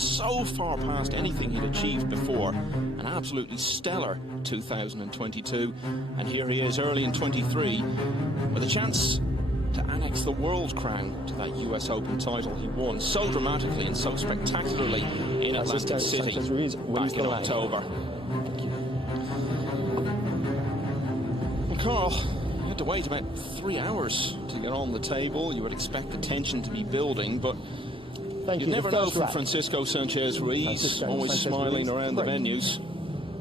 so far past anything he'd achieved before. An absolutely stellar 2022, and here he is early in 23 with a chance to annex the world crown to that US Open title he won so dramatically and so spectacularly in Atlantic City Ruiz, back in October. Well, Carl, you had to wait about 3 hours to get on the table. You would expect the tension to be building, but you'd never know from Francisco Sanchez Ruiz, always smiling around the venues.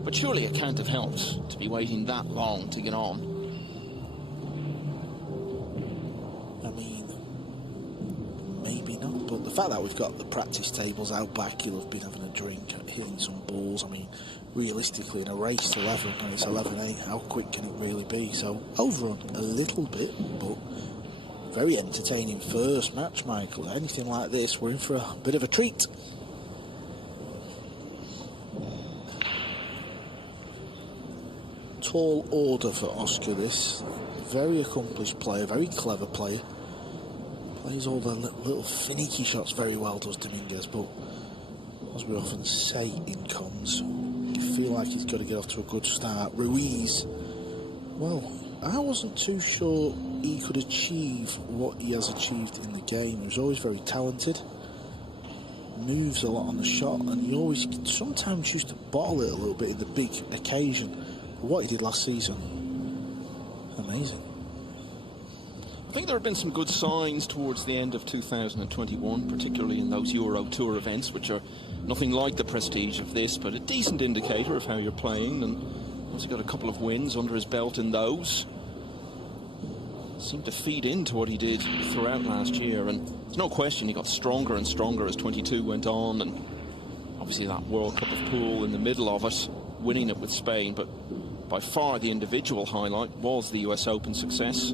But surely it can't have helped to be waiting that long to get on. I mean, maybe not, but the fact that we've got the practice tables out back, you'll have been having a drink, hitting some balls. I mean, realistically, in a race to 11, and it's 11-8, how quick can it really be? So, overrun a little bit, but very entertaining first match, Michael. Anything like this, we're in for a bit of a treat. Tall order for Oscar, this. Very accomplished player, very clever player. Plays all the little finicky shots very well, does Dominguez, but as we often say in comms, you feel like he's got to get off to a good start. Ruiz, well, I wasn't too sure he could achieve what he has achieved in the game. He was always very talented, moves a lot on the shot, and he always sometimes used to bottle it a little bit in the big occasion. What he did last season, amazing. I think there have been some good signs towards the end of 2021, particularly in those Euro Tour events, which are nothing like the prestige of this, but a decent indicator of how you're playing, and also got a couple of wins under his belt in those. Seemed to feed into what he did throughout last year, and there's no question he got stronger and stronger as 22 went on, and obviously that World Cup of Pool in the middle of it, winning it with Spain, but by far the individual highlight was the US Open success.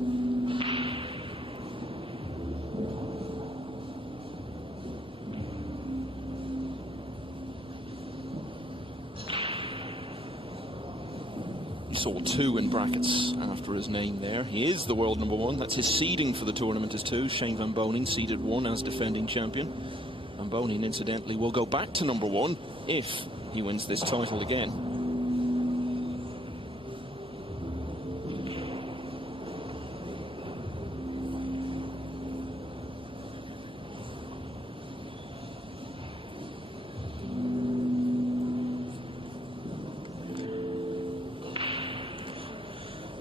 You saw 2 in brackets after his name there. He is the world #1. That's his seeding for the tournament is 2. Shane Van Boening seeded 1 as defending champion. Van Boening, incidentally, will go back to #1 if he wins this title again.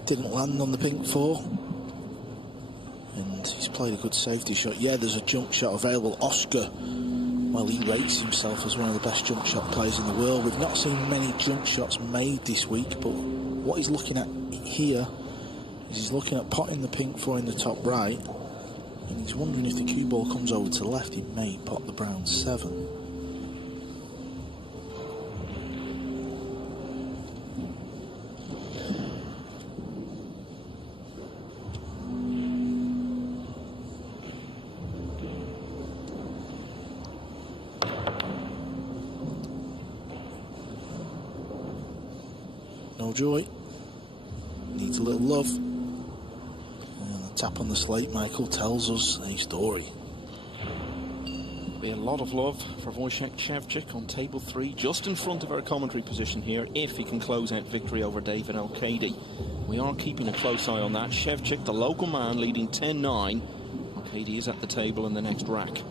Didn't land on the pink 4, and he's played a good safety shot. Yeah, there's a jump shot available. Oscar, well, he rates himself as one of the best jump shot players in the world. We've not seen many jump shots made this week, but what he's looking at here is he's looking at potting the pink 4 in the top right, and he's wondering if the cue ball comes over to the left, he may pot the brown 7. No joy, needs a little love, and the tap on the slate, Michael, tells us a story. Be a lot of love for Wojciech Szczewczyk on table 3, just in front of our commentary position here, if he can close out victory over David Al-Qaedi. We are keeping a close eye on that. Szczewczyk, the local man, leading 10-9. Al-Qaedi is at the table in the next rack.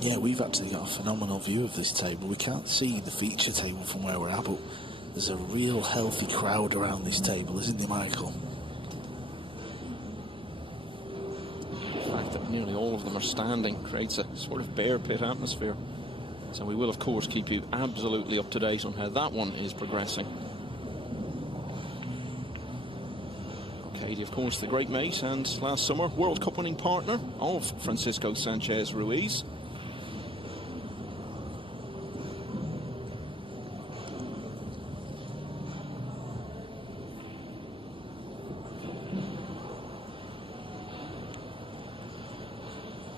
Yeah, we've actually got a phenomenal view of this table. We can't see the feature table from where we're at, but there's a real healthy crowd around this table, isn't there, Michael? The fact that nearly all of them are standing creates a sort of bear pit atmosphere. So we will, of course, keep you absolutely up to date on how that one is progressing. Katie, of course, the great mate and last summer World Cup winning partner of Francisco Sanchez Ruiz.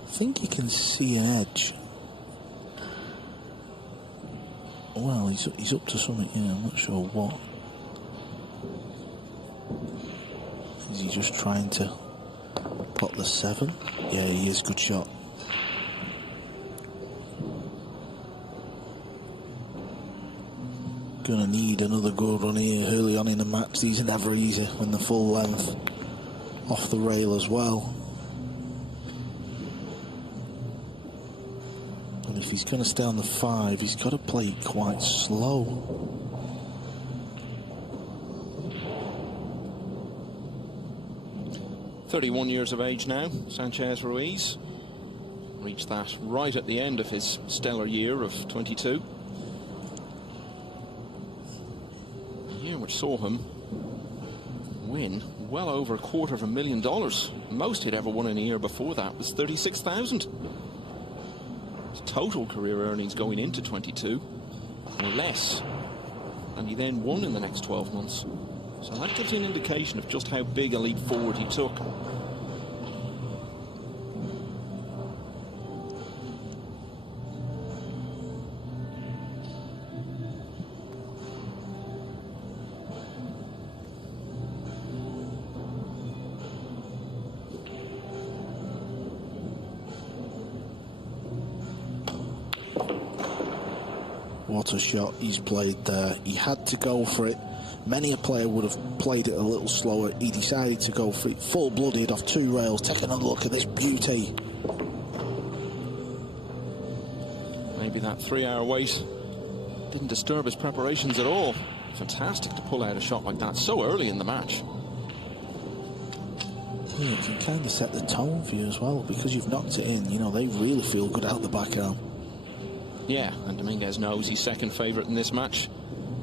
I think you can see an edge. Well, he's up to something here, I'm not sure what. Is he just trying to pot the 7? Yeah, he is, good shot. Gonna need another good run here early on in the match. These are never easy when the full length off the rail as well. And if he's gonna stay on the 5, he's got to play it quite slow. "31 years of age now, Sanchez Ruiz. Reached that right at the end of his stellar year of 22. A year which saw him win well over $250,000. Most he'd ever won in a year before that was $36,000. His total career earnings going into 22 were less than he then won in the next 12 months. So that gives you an indication of just how big a leap forward he took. What a shot he's played there. He had to go for it. Many a player would have played it a little slower. He decided to go for it full-blooded off 2 rails. Take another look at this beauty. Maybe that 3-hour wait didn't disturb his preparations at all. Fantastic to pull out a shot like that so early in the match. Yeah, it can kind of set the tone for you as well, because you've knocked it in. You know, they really feel good out the backhand. Yeah, and Dominguez knows he's second favourite in this match.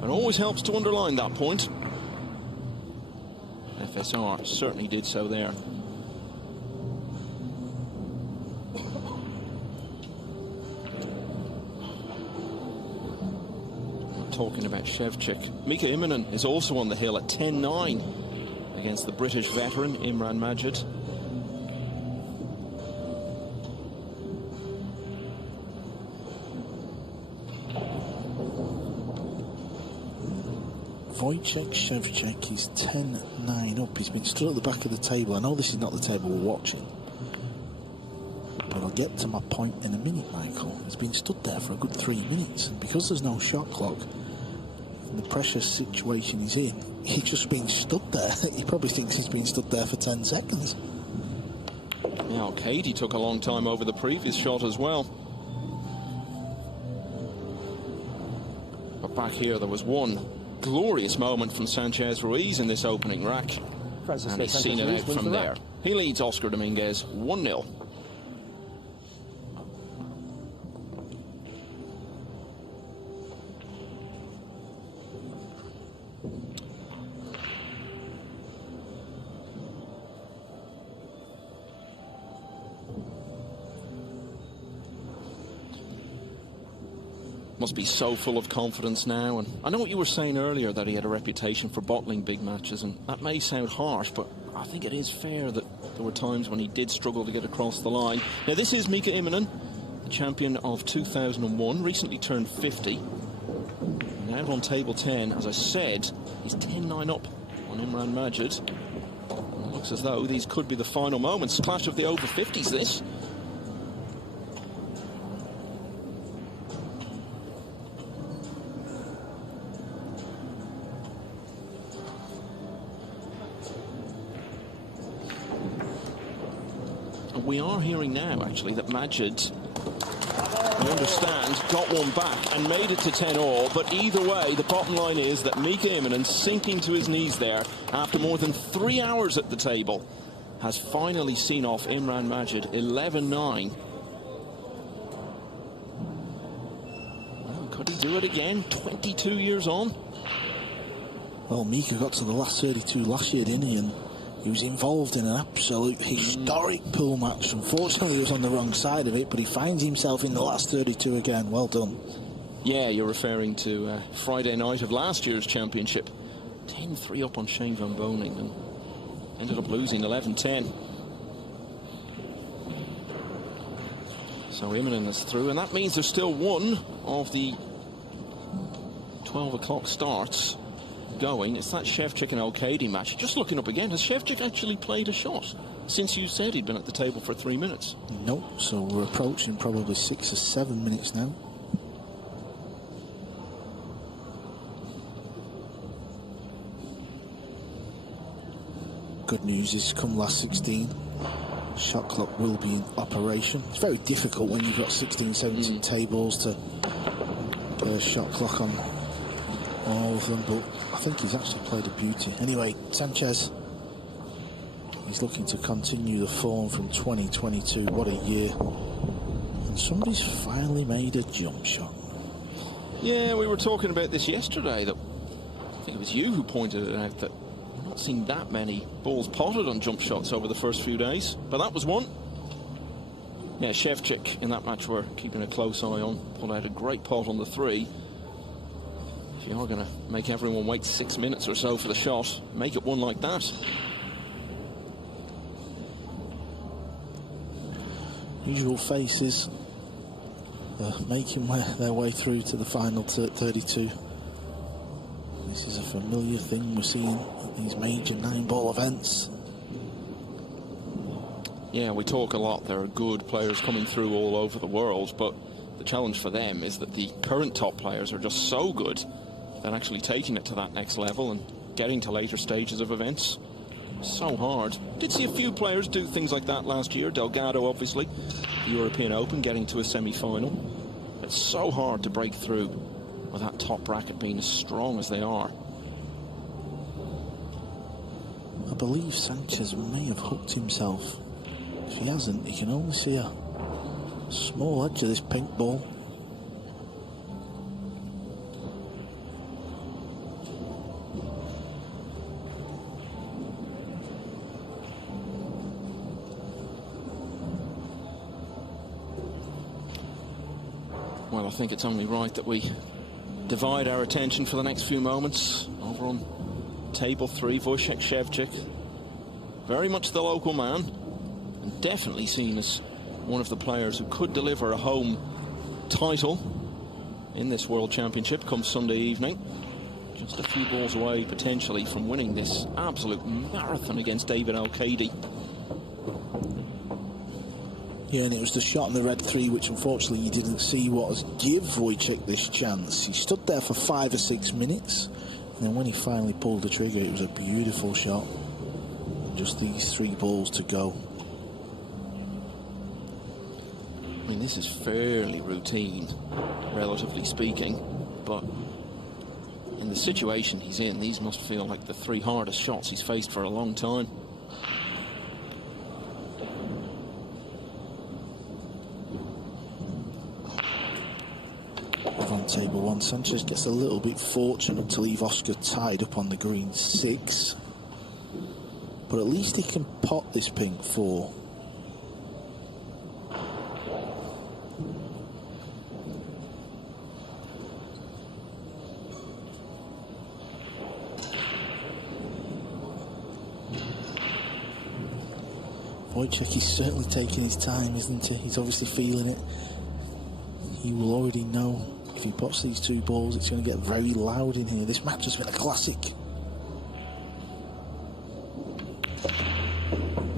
It always helps to underline that point. FSR certainly did so there. Talking about Shevchik, Mika Immonen is also on the hill at 10-9 against the British veteran Imran Majid. Wojciech Shevchik is 10-9 up. He's been stood at the back of the table. I know this is not the table we're watching, but I'll get to my point in a minute, Michael. He's been stood there for a good 3 minutes, and because there's no shot clock, the precious situation he's in, he's just been stood there. He probably thinks he's been stood there for 10 seconds. Yeah, Katie took a long time over the previous shot as well. But back here there was one glorious moment from Sanchez Ruiz in this opening rack. And he's seen it out from there. He leads Oscar Dominguez 1-0. Must be so full of confidence now. And I know what you were saying earlier, that he had a reputation for bottling big matches, and that may sound harsh, but I think it is fair that there were times when he did struggle to get across the line. Now this is Mika Immonen, the champion of 2001, recently turned 50. And out on table 10, as I said, he's 10-9 up on Imran Majid. And it looks as though these could be the final moments. Clash of the over 50s this. We are hearing now, actually, that Majid, we understand, got one back and made it to 10-all. But either way, the bottom line is that Mika Immonen, sinking to his knees there after more than 3 hours at the table, has finally seen off Imran Majid 11-9. Well, could he do it again, 22 years on? Well, Mika got to the last 32 last year, didn't he? And he was involved in an absolute historic pool match. Unfortunately, he was on the wrong side of it, but he finds himself in the last 32 again. Well done. Yeah, you're referring to Friday night of last year's championship. 10-3 up on Shane Van Boening and ended up losing 11-10. So Immonen is through, and that means there's still one of the 12 o'clock starts going. It's that Shevchik and Al-Qaedi match. Just looking up again, has Shevchik actually played a shot since you said he'd been at the table for 3 minutes? No, so we're approaching probably 6 or 7 minutes now. good news is, come last 16, shot clock will be in operation. It's very difficult when you've got 16, 17 tables to get a shot clock on all of them, but I think he's actually played a beauty. Anyway, Sanchez, he's looking to continue the form from 2022. What a year. And somebody's finally made a jump shot. Yeah, we were talking about this yesterday, that I think it was you who pointed it out, that we've not seen that many balls potted on jump shots over the first few days, but that was one. Yeah, Shevchik in that match we're keeping a close eye on, pulled out a great pot on the 3. If you are going to make everyone wait 6 minutes or so for the shot, make it one like that. Usual faces making their way through to the final 32. This is a familiar thing we're seeing at these major 9-ball events. Yeah, we talk a lot. There are good players coming through all over the world, but the challenge for them is that the current top players are just so good that actually taking it to that next level and getting to later stages of events, so hard. Did see a few players do things like that last year. Delgado, obviously, the European Open, getting to a semi-final. It's so hard to break through with that top bracket being as strong as they are. I believe Sanchez may have hooked himself. If he hasn't, you can only see a small edge of this pink ball. Well, I think it's only right that we divide our attention for the next few moments over on table 3, Wojciech Szewczyk. Very much the local man, and definitely seen as one of the players who could deliver a home title in this World Championship come Sunday evening. Just a few balls away, potentially, from winning this absolute marathon against David Al-Qaedi. Yeah, and it was the shot in the red 3 which unfortunately you didn't see what was give Wojciech this chance. He stood there for 5 or 6 minutes, and then when he finally pulled the trigger, it was a beautiful shot. Just these 3 balls to go. I mean, this is fairly routine, relatively speaking, but in the situation he's in, these must feel like the 3 hardest shots he's faced for a long time. On table 1, Sanchez gets a little bit fortunate to leave Oscar tied up on the green 6, but at least he can pot this pink 4. Wojciech is certainly taking his time, isn't he? He's obviously feeling it. He will already know if he pots these 2 balls, it's going to get very loud in here. This match has been a classic.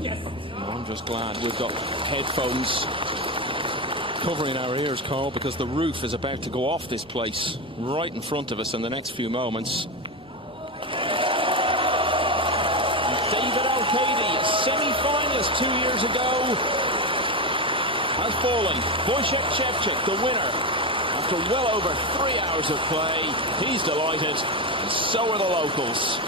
Yes. Well, I'm just glad we've got headphones covering our ears, Carl, because the roof is about to go off this place right in front of us in the next few moments. David Al-Qaedi, semi-finalist 2 years ago, has fallen. Wojciech Szewczyk, the winner. After well over 3 hours of play, he's delighted, and so are the locals.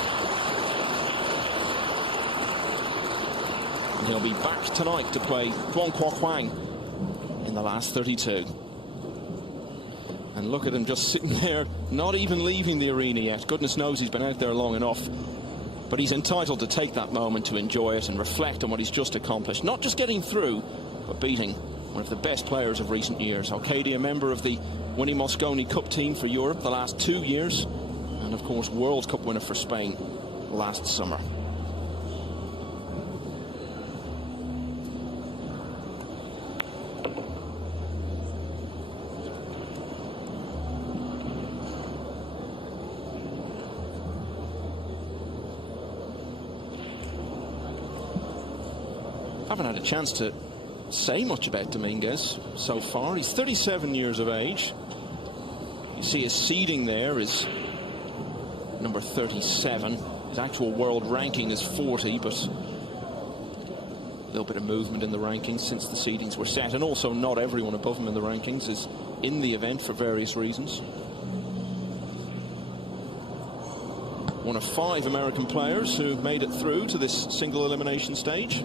And he'll be back tonight to play Duong Quoc Huang in the last 32. And look at him just sitting there, not even leaving the arena yet. Goodness knows he's been out there long enough. But he's entitled to take that moment to enjoy it and reflect on what he's just accomplished. Not just getting through, but beating one of the best players of recent years. Al-Qaedi, a member of the winning Mosconi Cup team for Europe the last 2 years, and of course World Cup winner for Spain last summer. Haven't had a chance to say much about Dominguez so far. He's 37 years of age. You see his seeding there is number 37. His actual world ranking is 40, but a little bit of movement in the rankings since the seedings were set, and also not everyone above him in the rankings is in the event for various reasons. One of 5 American players who made it through to this single elimination stage.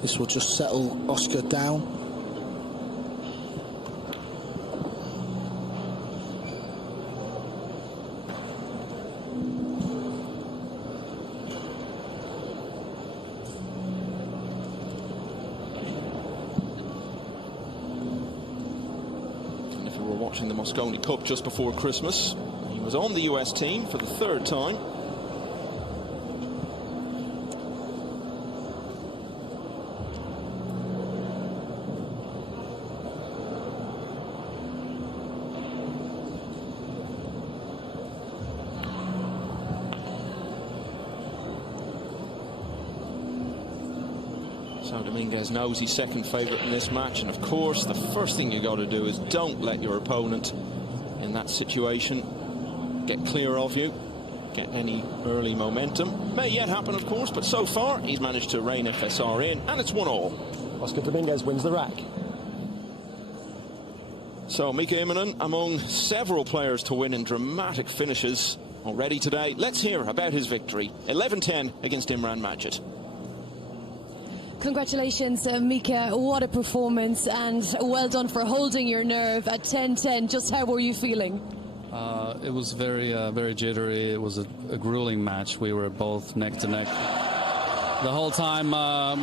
This will just settle Oscar down. Watching the Mosconi Cup just before Christmas, he was on the US team for the 3rd time. So Dominguez knows he's second favourite in this match, and of course the first thing you got to do is don't let your opponent in that situation get clear of you, get any early momentum. May yet happen, of course, but so far he's managed to rein FSR in, and it's 1-all. Oscar Dominguez wins the rack. So Mika Immonen among several players to win in dramatic finishes already today. Let's hear about his victory. 11-10 against Imran Majid. Congratulations, Mika. What a performance, and well done for holding your nerve at 10-10. Just how were you feeling? It was very jittery. It was a grueling match. We were both neck to neck the whole time.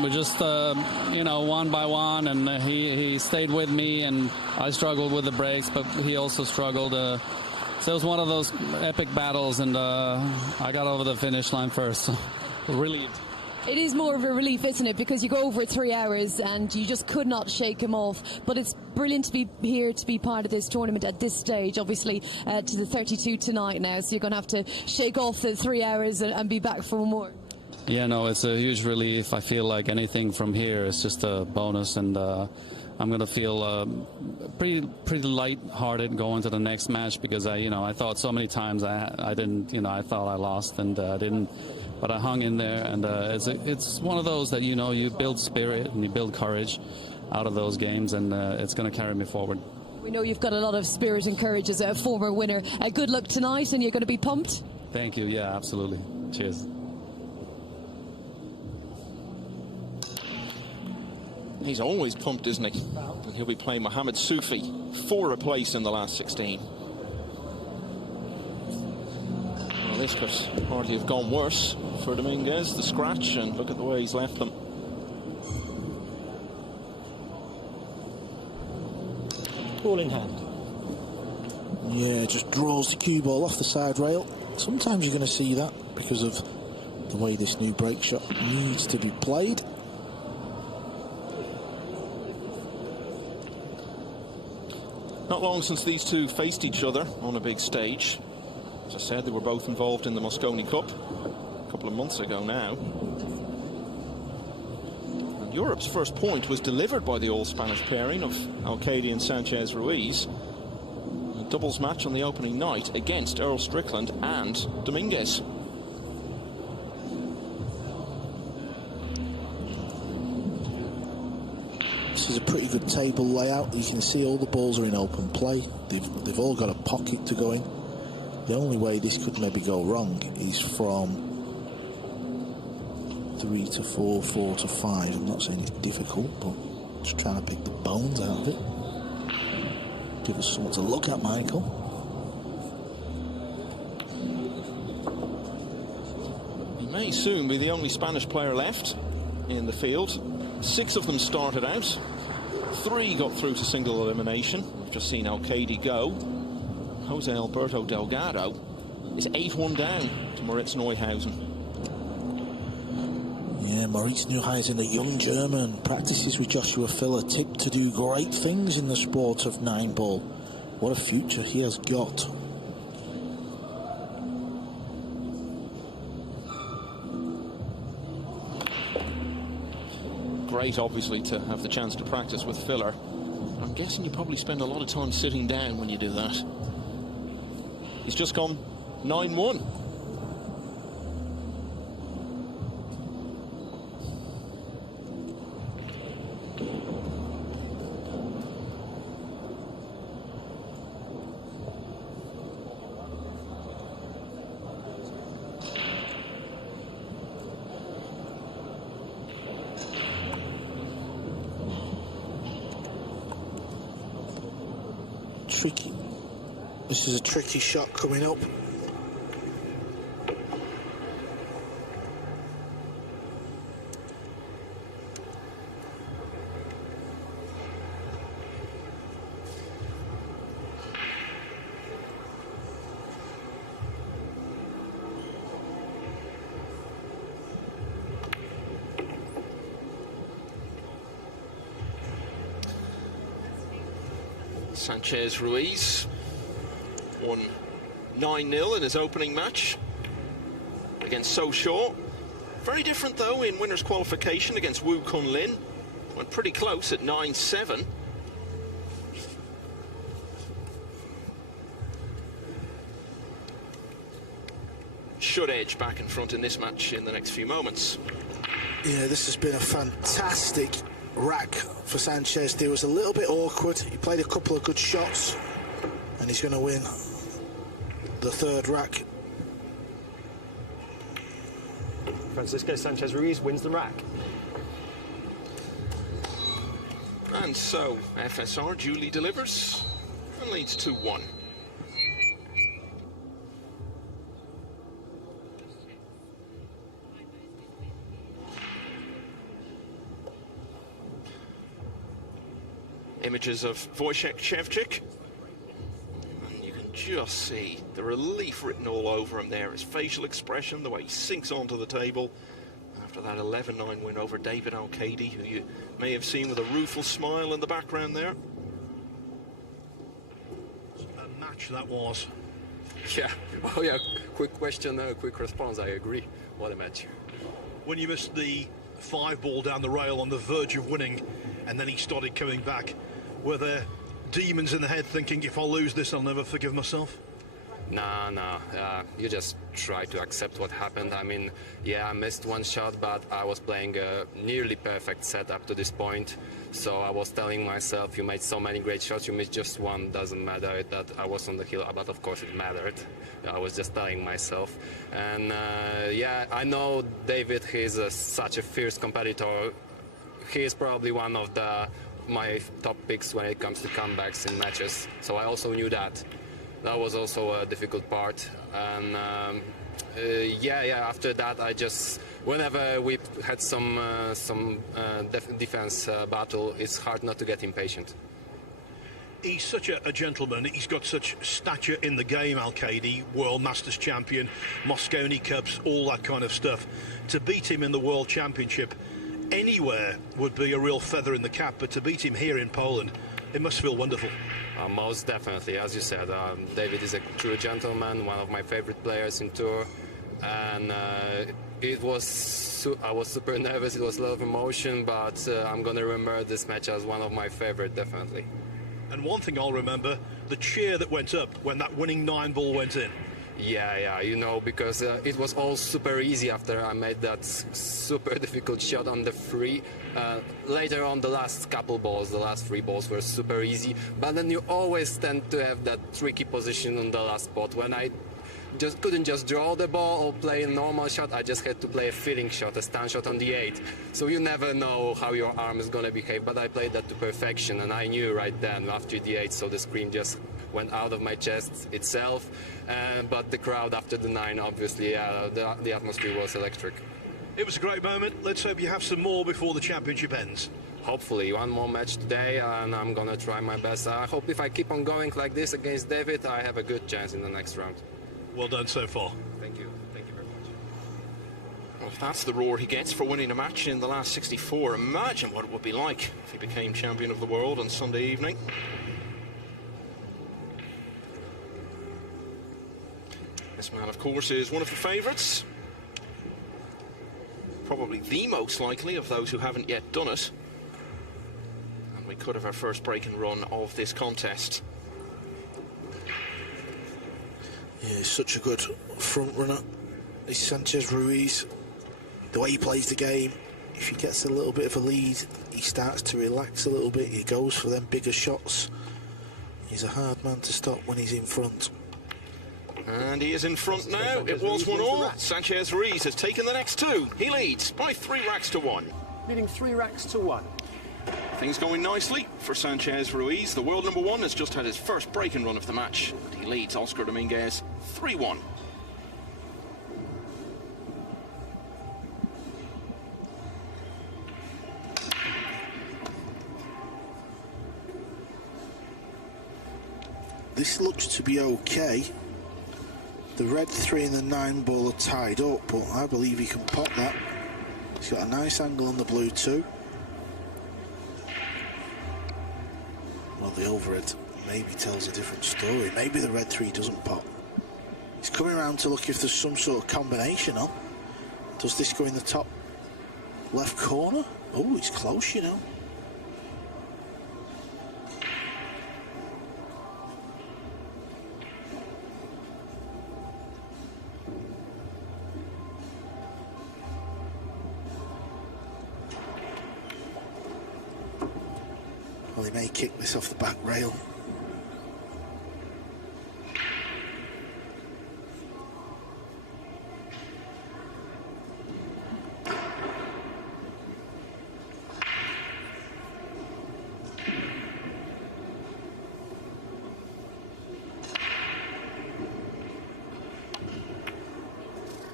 We just, you know, one by one, and he stayed with me, and I struggled with the breaks, but he also struggled. So it was one of those epic battles, and I got over the finish line first. So relieved. It is more of a relief, isn't it? Because you go over 3 hours and you just could not shake him off. But it's brilliant to be here, to be part of this tournament at this stage, obviously, to the 32 tonight now. So you're going to have to shake off the 3 hours and be back for more. Yeah, no, it's a huge relief. I feel like anything from here is just a bonus, and I'm going to feel pretty light-hearted going to the next match, because I thought so many times I didn't, I thought I lost, and I didn't. But I hung in there, and it's one of those that, you build spirit and you build courage out of those games, and it's going to carry me forward. We know you've got a lot of spirit and courage as a former winner. Good luck tonight, and you're going to be pumped? Thank you. Yeah, absolutely. Cheers. He's always pumped, isn't he? And he'll be playing Mohamed Soufi for a place in the last 16. Well, this could hardly have gone worse for Dominguez, the scratch, and look at the way he's left them. Ball in hand. Yeah, just draws the cue ball off the side rail. Sometimes you're going to see that because of the way this new break shot needs to be played. Not long since these two faced each other on a big stage. As I said, they were both involved in the Mosconi Cup a couple of months ago now. And Europe's first point was delivered by the all-Spanish pairing of Al-Qaedi and Sanchez Ruiz. A doubles match on the opening night against Earl Strickland and Dominguez. This is a pretty good table layout. You can see all the balls are in open play. They've all got a pocket to go in. The only way this could maybe go wrong is from 3 to 4, 4 to 5. I'm not saying it's difficult, but just trying to pick the bones out of it. Give us something to look at, Michael. He may soon be the only Spanish player left in the field. 6 of them started out. 3 got through to single elimination. We've just seen Al-Qaedi go. Jose Alberto Delgado is 8-1 down to Moritz Neuhausen. Yeah, Moritz Neuhausen, a young German, practices with Joshua Filler, tipped to do great things in the sport of 9-ball. What a future he has got. Great, obviously, to have the chance to practice with Filler. I'm guessing you probably spend a lot of time sitting down when you do that. He's just gone 9-1. Tricky. This is a tricky shot coming up. Sanchez Ruiz won 9-0 in his opening match against So Shaw. Very different though in winners qualification against Wu Kun Lin. Went pretty close at 9-7. Should edge back in front in this match in the next few moments. Yeah, this has been a fantastic rack for Sanchez. It was a little bit awkward. He played a couple of good shots, and he's going to win the third rack. Francisco Sanchez Ruiz wins the rack. And so FSR duly delivers and leads 2-1. Images of Wojciech Szczewczyk, and you can just see the relief written all over him there, his facial expression, the way he sinks onto the table after that 11-9 win over David Al-Kaidi, who you may have seen with a rueful smile in the background there. A match that was. Yeah, oh yeah, quick question, quick response, I agree. What a match. When you missed the 5-ball down the rail on the verge of winning, and then he started coming back, were there demons in the head thinking, if I lose this, I'll never forgive myself? No, you just try to accept what happened. I mean, yeah, I missed one shot, but I was playing a nearly perfect set up to this point. So I was telling myself, you made so many great shots, you missed just one, doesn't matter that I was on the hill, but of course it mattered. I was just telling myself. And yeah, I know David, he's such a fierce competitor. He is probably one of my top picks when it comes to comebacks in matches. So I also knew that. That was also a difficult part. And yeah, after that, I just, whenever we had some defense battle, it's hard not to get impatient. He's such a gentleman. He's got such stature in the game, Al-Kaidi, World Masters champion, Mosconi Cups, all that kind of stuff. To beat him in the World Championship anywhere would be a real feather in the cap, but to beat him here in Poland, it must feel wonderful. Most definitely, as you said, David is a true gentleman, one of my favorite players in Tour, and I was super nervous. It was a lot of emotion, but I'm gonna remember this match as one of my favorite, definitely. And one thing I'll remember, the cheer that went up when that winning 9-ball went in. Yeah, you know, because it was all super easy after I made that super difficult shot on the free. Later on, the last couple balls, the last 3 balls were super easy, but then you always tend to have that tricky position on the last spot. When I just couldn't just draw the ball or play a normal shot, I just had to play a feeling shot, a stand shot on the 8. So you never know how your arm is going to behave, but I played that to perfection, and I knew right then after the 8, so the scream just went out of my chest itself. But the crowd after the 9, obviously, the atmosphere was electric. It was a great moment. Let's hope you have some more before the championship ends. Hopefully, one more match today, and I'm gonna try my best. I hope if I keep on going like this against David, I have a good chance in the next round. Well done so far. Thank you very much. Well, if that's the roar he gets for winning a match in the last 64, imagine what it would be like if he became champion of the world on Sunday evening. This man, of course, is one of the favourites. Probably the most likely of those who haven't yet done it. And we could have our first break and run of this contest. Yeah, he's such a good front runner. This Sanchez Ruiz, the way he plays the game, if he gets a little bit of a lead, he starts to relax a little bit. He goes for them bigger shots. He's a hard man to stop when he's in front. And he is in front now. It was 1-all. Sanchez Ruiz has taken the next two. He leads by 3 racks to 1. Leading 3 racks to 1. Things going nicely for Sanchez Ruiz. The world number 1 has just had his first break-in run of the match. And he leads Oscar Dominguez 3-1. This looks to be okay. The red 3 and the 9 ball are tied up, but I believe he can pop that. He's got a nice angle on the blue too. Well, the overhead maybe tells a different story. Maybe the red 3 doesn't pop. He's coming around to look if there's some sort of combination on. Does this go in the top left corner? Oh, it's close, you know. Well, he may kick this off the back rail.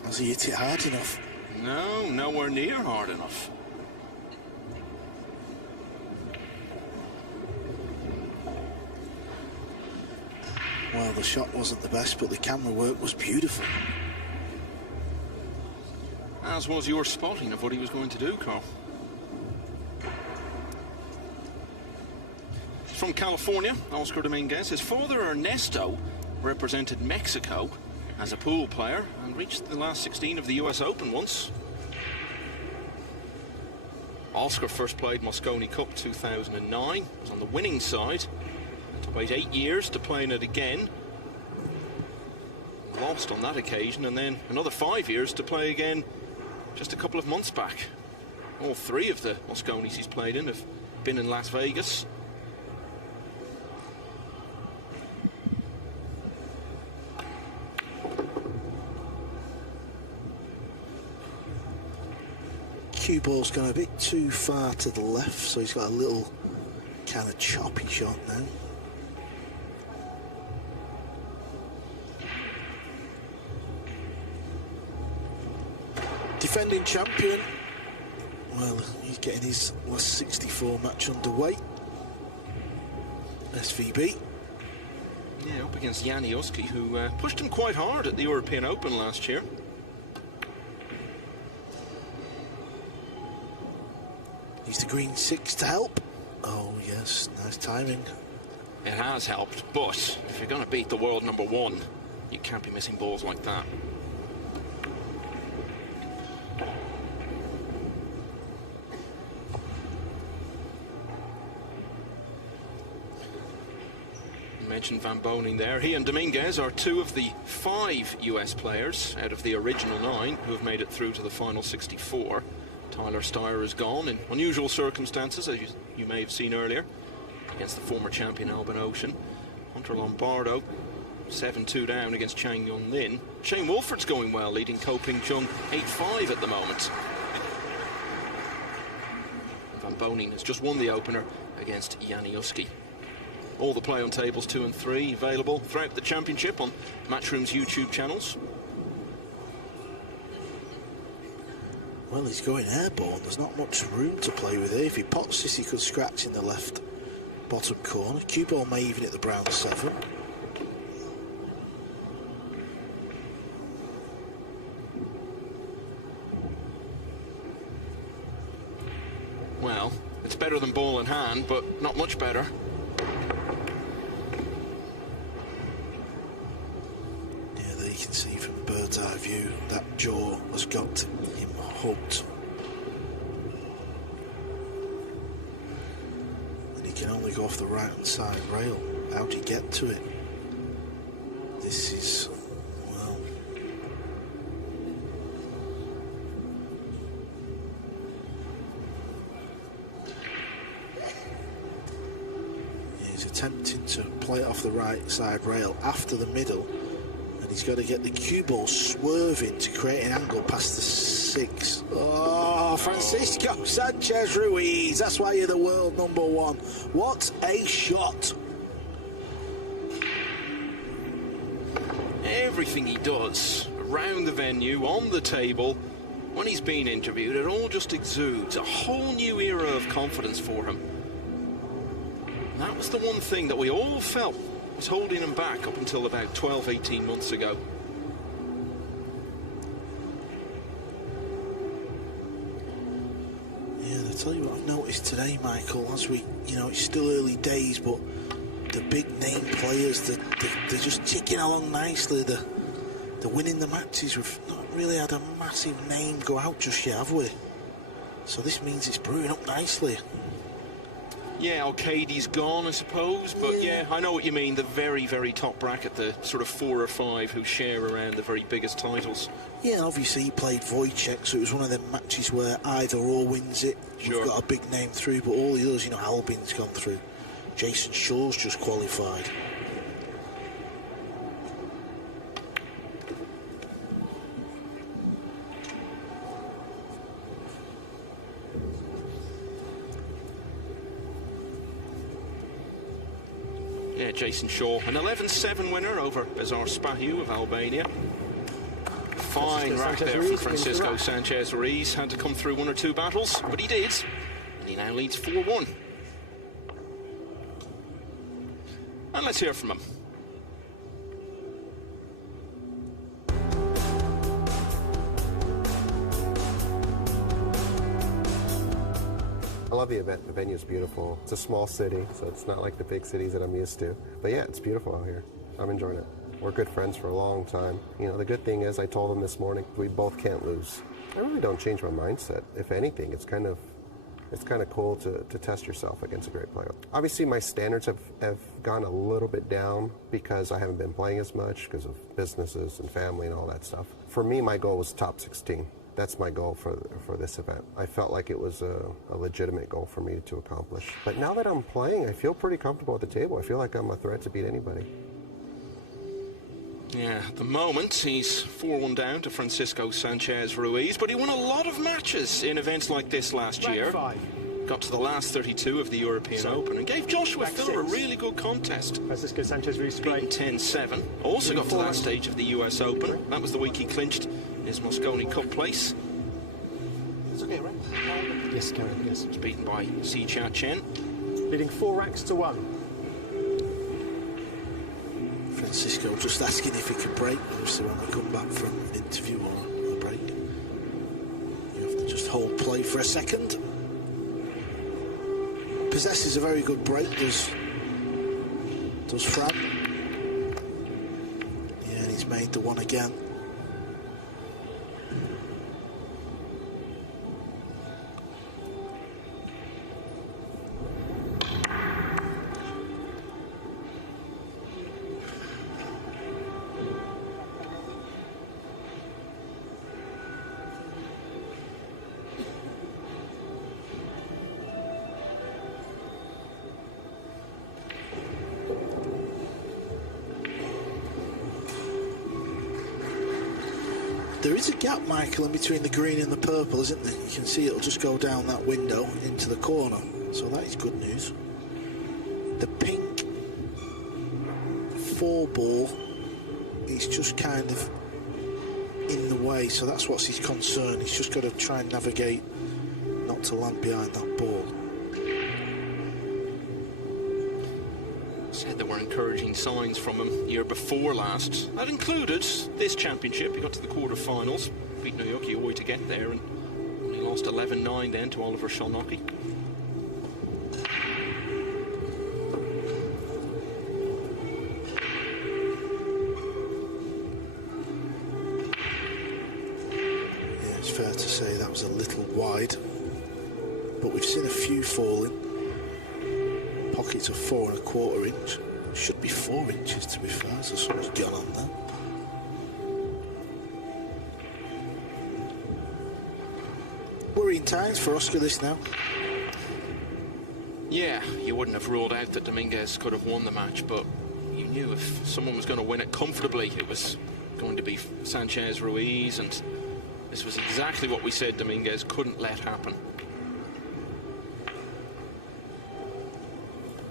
Has he hit it hard enough? No, nowhere near hard enough. Well, the shot wasn't the best, but the camera work was beautiful. As was your spotting of what he was going to do, Carl. From California, Oscar Dominguez. His father, Ernesto, represented Mexico as a pool player and reached the last 16 of the US Open once. Oscar first played Mosconi Cup 2009, was on the winning side. Had to wait 8 years to play in it again. Lost on that occasion, and then another 5 years to play again just a couple of months back. All 3 of the Mosconis he's played in have been in Las Vegas. Cue ball's gone a bit too far to the left, so he's got a little kind of choppy shot now. Defending champion. Well, he's getting his last 64 match underway. SVB. Yeah, up against Janioski, who pushed him quite hard at the European Open last year. He's the green 6 to help. Oh yes, nice timing. It has helped, but if you're going to beat the world number 1, you can't be missing balls like that. You mentioned Van Boning there. He and Dominguez are 2 of the 5 US players out of the original 9 who have made it through to the final 64. Tyler Steyer is gone in unusual circumstances, as you may have seen earlier, against the former champion Albin Ocean. Hunter Lombardo 7-2 down against Chang Yun Lin. Shane Wolford's going well, leading Ko Ping Chung 8-5 at the moment. Van Boning has just won the opener against Janioski. All the play on tables 2 and 3 available throughout the championship on Matchroom's YouTube channels. Well, he's going airborne. There's not much room to play with here. If he pots this, he could scratch in the left bottom corner. Cue ball may even hit the brown 7. Well, it's better than ball in hand, but not much better. Yeah, there you can see from a bird's eye view that jaw has got him hooked. And he can only go off the right hand side rail. How do you get to it? This is He's attempting to play it off the right side rail after the middle, and he's got to get the cue ball swerving to create an angle past the 6. Oh, Francisco Sanchez Ruiz, that's why you're the world number 1. What a shot. Everything he does around the venue, on the table, when he's being interviewed, it all just exudes a whole new era of confidence for him. And that was the one thing that we all felt was holding him back up until about 12, 18 months ago. Yeah, I tell you what I've noticed today, Michael, as we, you know, it's still early days, but the big name players, they're just ticking along nicely. They're winning the matches. We've not really had a massive name go out just yet, have we? So this means it's brewing up nicely. Yeah, Al-Qaedi's gone, I suppose, but yeah, I know what you mean. The very, very top bracket, the sort of 4 or 5 who share around the very biggest titles. Yeah, and obviously he played Wojciech, so it was one of them matches where either or wins it. Sure. We've got a big name through, but all the others, you know, Albin's gone through. Jason Shaw's just qualified. Yeah, Jason Shaw, an 11-7 winner over Bezar Spahiu of Albania. Fine rack there from Francisco Sanchez Ruiz. Had to come through 1 or 2 battles, but he did. And he now leads 4-1. And let's hear from him. I love the event. The venue's beautiful. It's a small city, so it's not like the big cities that I'm used to. But yeah, it's beautiful out here. I'm enjoying it. We're good friends for a long time. You know, the good thing is I told him this morning, we both can't lose. I really don't change my mindset. If anything, it's kind of cool to test yourself against a great player. Obviously, my standards have gone a little bit down because I haven't been playing as much because of businesses and family and all that stuff. For me, my goal was top 16. That's my goal for this event. I felt like it was a legitimate goal for me to accomplish. But now that I'm playing, I feel pretty comfortable at the table. I feel like I'm a threat to beat anybody. Yeah, at the moment, he's 4-1 down to Francisco Sanchez Ruiz, but he won a lot of matches in events like this last year. Got to the last 32 of the European Open and gave Joshua Filler a really good contest. Francisco Sanchez Ruiz beaten 10-7. Also got to the last stage of the US Open. That was the week he clinched his Mosconi Cup place. It's okay, right? Yes, Karen, yes. Was beaten by Si Chia Chen. Leading 4 racks to 1. Francisco just asking if he could break, obviously, when we come back from an interview or a break. You have to just hold play for a second. Possesses a very good break, does Fran. Yeah, and he's made the one again. There is a gap, Michael, in between the green and the purple, isn't there? You can see it'll just go down that window into the corner, so that is good news. The pink 4 ball is just kind of in the way, so that's what's his concern. He's just got to try and navigate not to land behind that ball. Said there were encouraging signs from him the year before last. That included this championship. He got to the quarterfinals, beat Naoki Oi to get there, and only lost 11-9 then to Oliver Shalnoki. Yeah, it's fair to say that was a little wide, but we've seen a few falling. Pockets of 4 1/4 inch. Should be 4 inches, to be fair, so something's gone on there. Worrying times for Oscar this now. Yeah, you wouldn't have ruled out that Dominguez could have won the match, but you knew if someone was going to win it comfortably, it was going to be Sanchez Ruiz, and this was exactly what we said Dominguez couldn't let happen.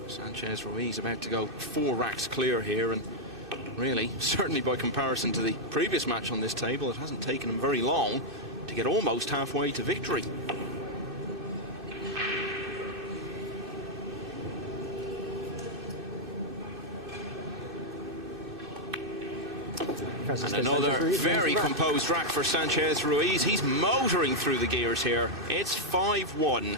Sanchez Ruiz about to go 4 racks clear here, and really, certainly by comparison to the previous match on this table, it hasn't taken him very long to get almost halfway to victory. And another very composed rack for Sanchez Ruiz. He's motoring through the gears here. It's 5-1.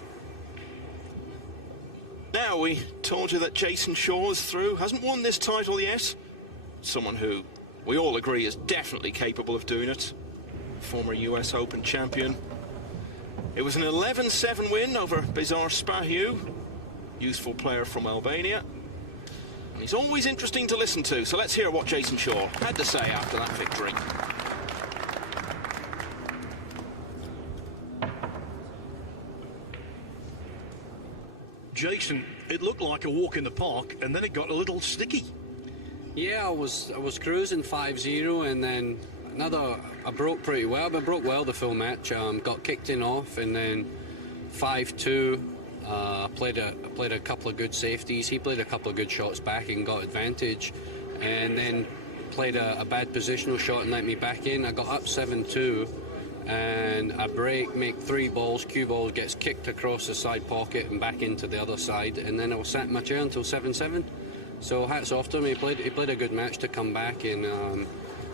Now, we told you that Jason Shaw is through. Hasn't won this title yet. Someone who we all agree is definitely capable of doing it. Former US Open champion. It was an 11-7 win over Bizarre Spahiu. Useful player from Albania. And he's always interesting to listen to, so let's hear what Jason Shaw had to say after that victory. Jason, it looked like a walk in the park, and then it got a little sticky. Yeah, I was cruising 5-0, and then I broke pretty well. I broke well the full match. Got kicked in off, and then 5-2. Played a couple of good safeties. He played a couple of good shots back and got advantage, and then played a bad positional shot and let me back in. I got up 7-2, and I break, make 3 balls. Cue ball gets kicked across the side pocket and back into the other side, and then I was sat in my chair until 7-7. So hats off to him. He played a good match to come back in.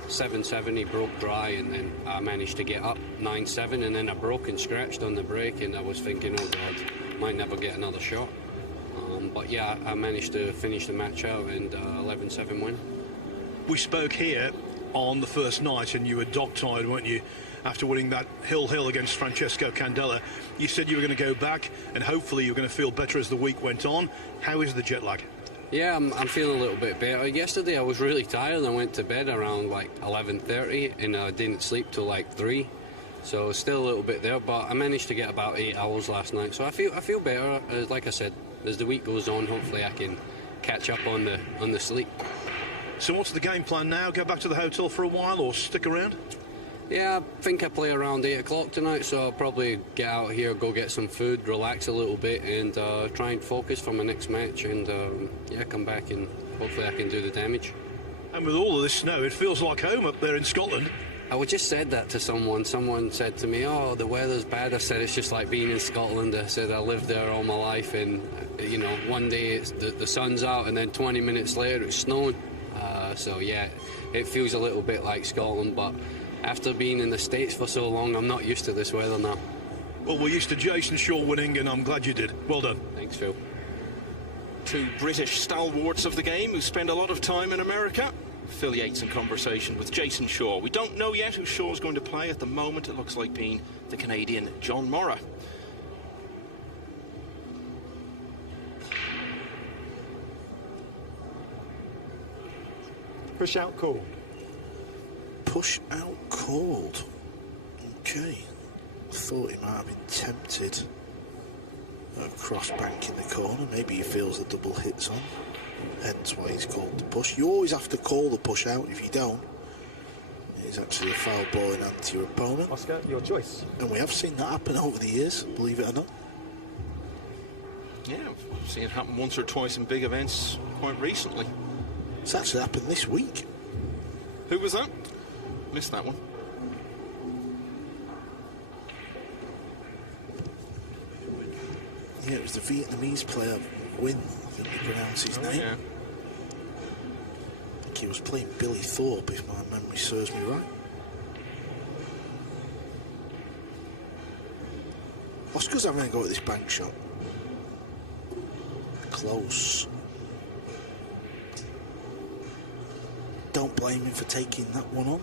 7-7, he broke dry, and then I managed to get up 9-7, and then I broke and scratched on the break, and I was thinking, oh God, might never get another shot. But yeah, I managed to finish the match out and 11-7 win. We spoke here on the first night, and you were dog-tired, weren't you, after winning that hill against Francesco Candela. You said you were going to go back, and hopefully you were going to feel better as the week went on. How is the jet lag? Yeah, I'm feeling a little bit better. Yesterday I was really tired. I went to bed around like 11:30, and I didn't sleep till like 3. So still a little bit there, but I managed to get about 8 hours last night. So I feel better. Like I said, as the week goes on, hopefully I can catch up on the sleep. So what's the game plan now? Go back to the hotel for a while, or stick around? Yeah, I think I play around 8 o'clock tonight, so I'll probably get out here, go get some food, relax a little bit, and try and focus for my next match, and yeah, come back and hopefully I can do the damage. And with all of this snow, it feels like home up there in Scotland. I just said that to someone. Someone said to me, oh, the weather's bad. I said, it's just like being in Scotland. I said, I lived there all my life, and, you know, one day it's the sun's out, and then 20 minutes later it's snowing. So, yeah, it feels a little bit like Scotland, but after being in the States for so long, I'm not used to this weather now. Well, we're used to Jason Shaw winning, and I'm glad you did. Well done. Thanks, Phil. 2 British stalwarts of the game who spend a lot of time in America. Phil Yates in conversation with Jason Shaw. We don't know yet who Shaw's going to play. At the moment, it looks like being the Canadian John Morra. Push out called. Push out called. Okay. I thought he might have been tempted. A cross bank in the corner. Maybe he feels the double hits on. Hence why he's called the push. You always have to call the push out. If you don't, it's actually a foul ball in hand to your opponent. Oscar, your choice. And we have seen that happen over the years, believe it or not. Yeah, I've seen it happen once or twice in big events quite recently. It's actually happened this week. Who was that? Missed that one. Yeah, it was the Vietnamese player, Nguyen, I think you pronounce his name. Yeah. I think he was playing Billy Thorpe, if my memory serves me right. Oscar's having a go at this bank shot. Close. Don't blame him for taking that one on.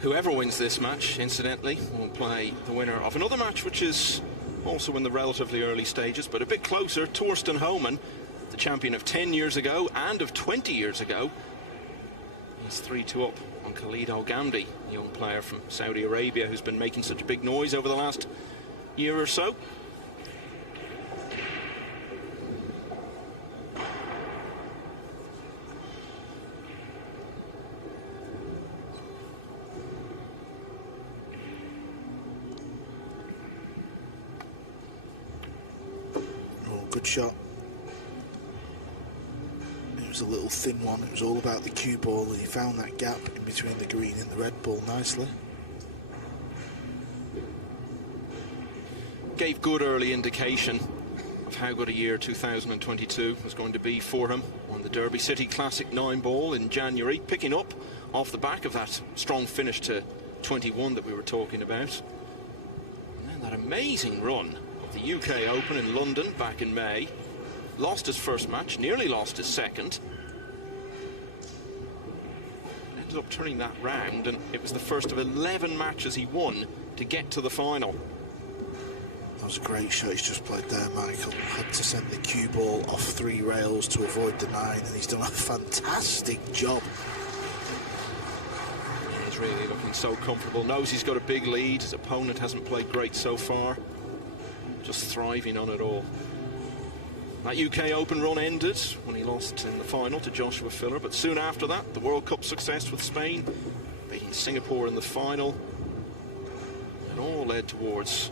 Whoever wins this match, incidentally, will play the winner of another match, which is also in the relatively early stages, but a bit closer. Torsten Homan, the champion of 10 years ago and of 20 years ago. He's 3-2 up on Khalid Al Ghamdi, a young player from Saudi Arabia who's been making such big noise over the last year or so. Good shot. It was a little thin one. It was all about the cue ball, and he found that gap in between the green and the red ball nicely. Gave good early indication of how good a year 2022 was going to be for him on the Derby City Classic 9 ball in January, picking up off the back of that strong finish to 21 that we were talking about. And then that amazing run of the UK Open in London back in May. Lost his first match, nearly lost his second. Ended up turning that round, and it was the first of 11 matches he won to get to the final. That was a great shot he's just played there, Michael. Had to send the cue ball off 3 rails to avoid the 9, and he's done a fantastic job. He's really looking so comfortable. Knows he's got a big lead. His opponent hasn't played great so far. Just thriving on it all. That UK Open run ended when he lost in the final to Joshua Filler, but soon after that, the World Cup success with Spain, beating Singapore in the final, and all led towards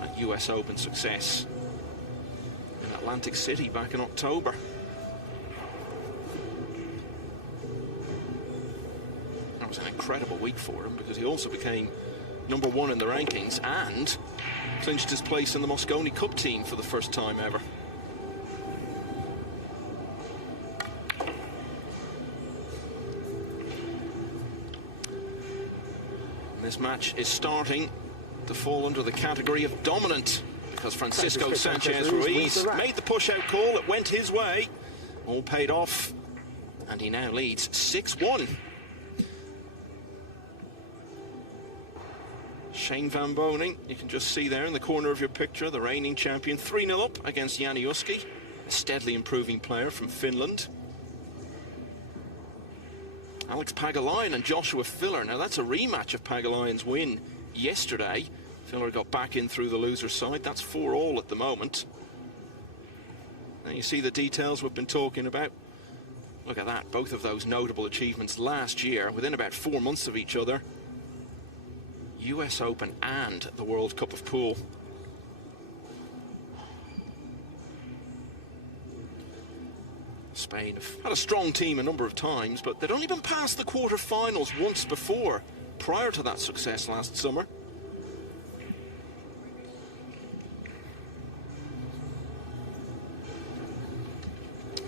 that US Open success in Atlantic City back in October. That was an incredible week for him, because he also became #1 in the rankings and clinched his place in the Mosconi Cup team for the first time ever. This match is starting to fall under the category of dominant, because Francisco Sanchez Ruiz made the push-out call. It went his way. All paid off, and he now leads 6-1. Shane Van Boning, you can just see there in the corner of your picture, the reigning champion, 3-0 up against Jani Uski, a steadily improving player from Finland. Alex Pagulayan and Joshua Filler. Now that's a rematch of Pagulayan's win yesterday. Filler got back in through the loser's side. That's 4-all at the moment. Now you see the details we've been talking about. Look at that, both of those notable achievements last year, within about 4 months of each other. US Open and the World Cup of Pool. Spain have had a strong team a number of times, but they'd only been past the quarter-finals once before, prior to that success last summer.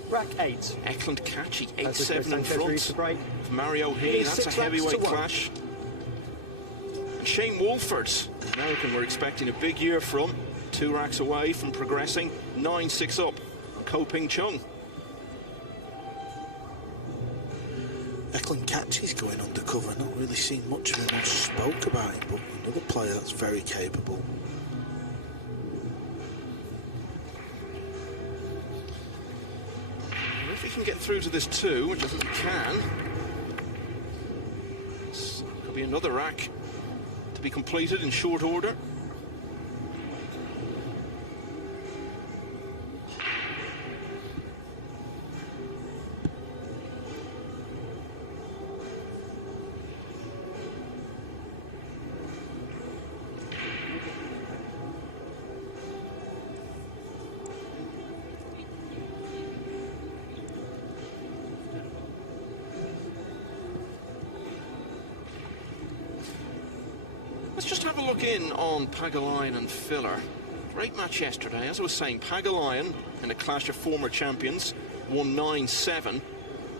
Rack 8. Eklund Kachi, 8-7 in front of Mario He. That's a heavyweight clash. And Shane Wolford, American, we're expecting a big year from. 2 racks away from progressing, 9-6 up on Ko Ping Chung. Eklund Kachi's going undercover. Not really seen much of him. I spoke about him, but another player that's very capable. If he can get through to this 2, which I think he can, this could be another rack to be completed in short order. Let's just have a look in on Pagulayan and Filler. Great match yesterday. As I was saying, Pagulayan, in a clash of former champions, won 9-7.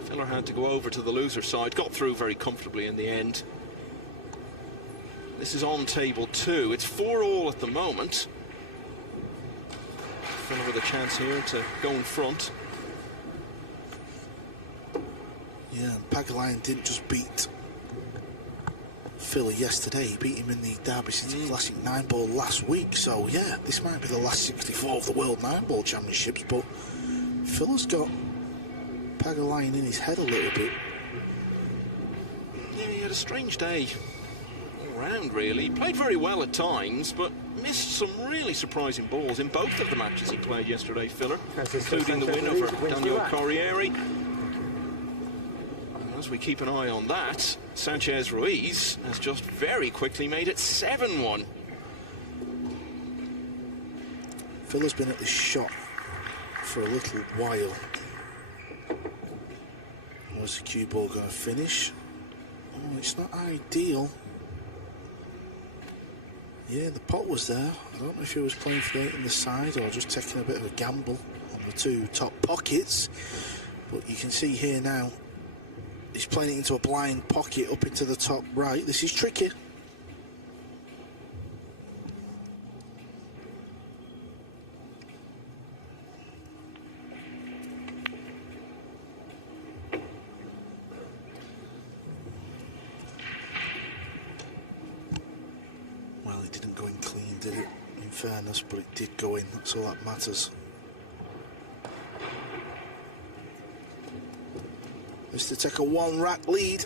Filler had to go over to the loser side, got through very comfortably in the end. This is on table 2. It's 4-all at the moment. Filler with a chance here to go in front. Yeah, and Pagulayan didn't just beat Filler yesterday, he beat him in the Derby City Classic 9-ball last week, so yeah, this might be the last 64 of the World 9-ball Championships, but Filler's got Pagulayan in his head a little bit. Yeah, he had a strange day all round, really. He played very well at times, but missed some really surprising balls in both of the matches he played yesterday, Filler, Sanchez, including the win over wins Daniel the rack. Corriere. And as we keep an eye on that, Sanchez Ruiz has just very quickly made it 7-1. Filler's been at this shot for a little while. Where's the cue ball going to finish? Oh, it's not ideal. Yeah, the pot was there. I don't know if he was playing for the 8 on the side or just taking a bit of a gamble on the 2 top pockets. But you can see here now, he's playing it into a blind pocket up into the top right. This is tricky. Fairness, but it did go in. That's all that matters. This to take a 1-rack lead.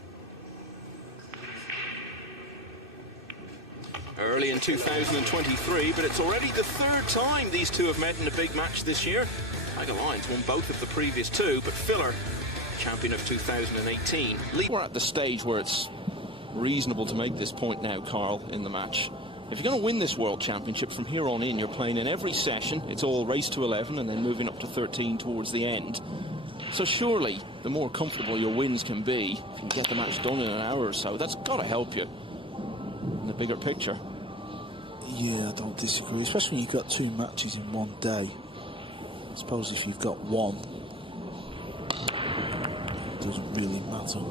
Early in 2023, but it's already the 3rd time these two have met in a big match this year. Tiger Lions won both of the previous 2, but Filler, champion of 2018. We're at the stage where it's reasonable to make this point now, Carl, in the match. If you're going to win this World Championship from here on in, you're playing in every session. It's all race to 11 and then moving up to 13 towards the end. So surely, the more comfortable your wins can be, if you can get the match done in an hour or so, that's got to help you in the bigger picture. Yeah, I don't disagree, especially when you've got 2 matches in one day. I suppose if you've got one, it doesn't really matter.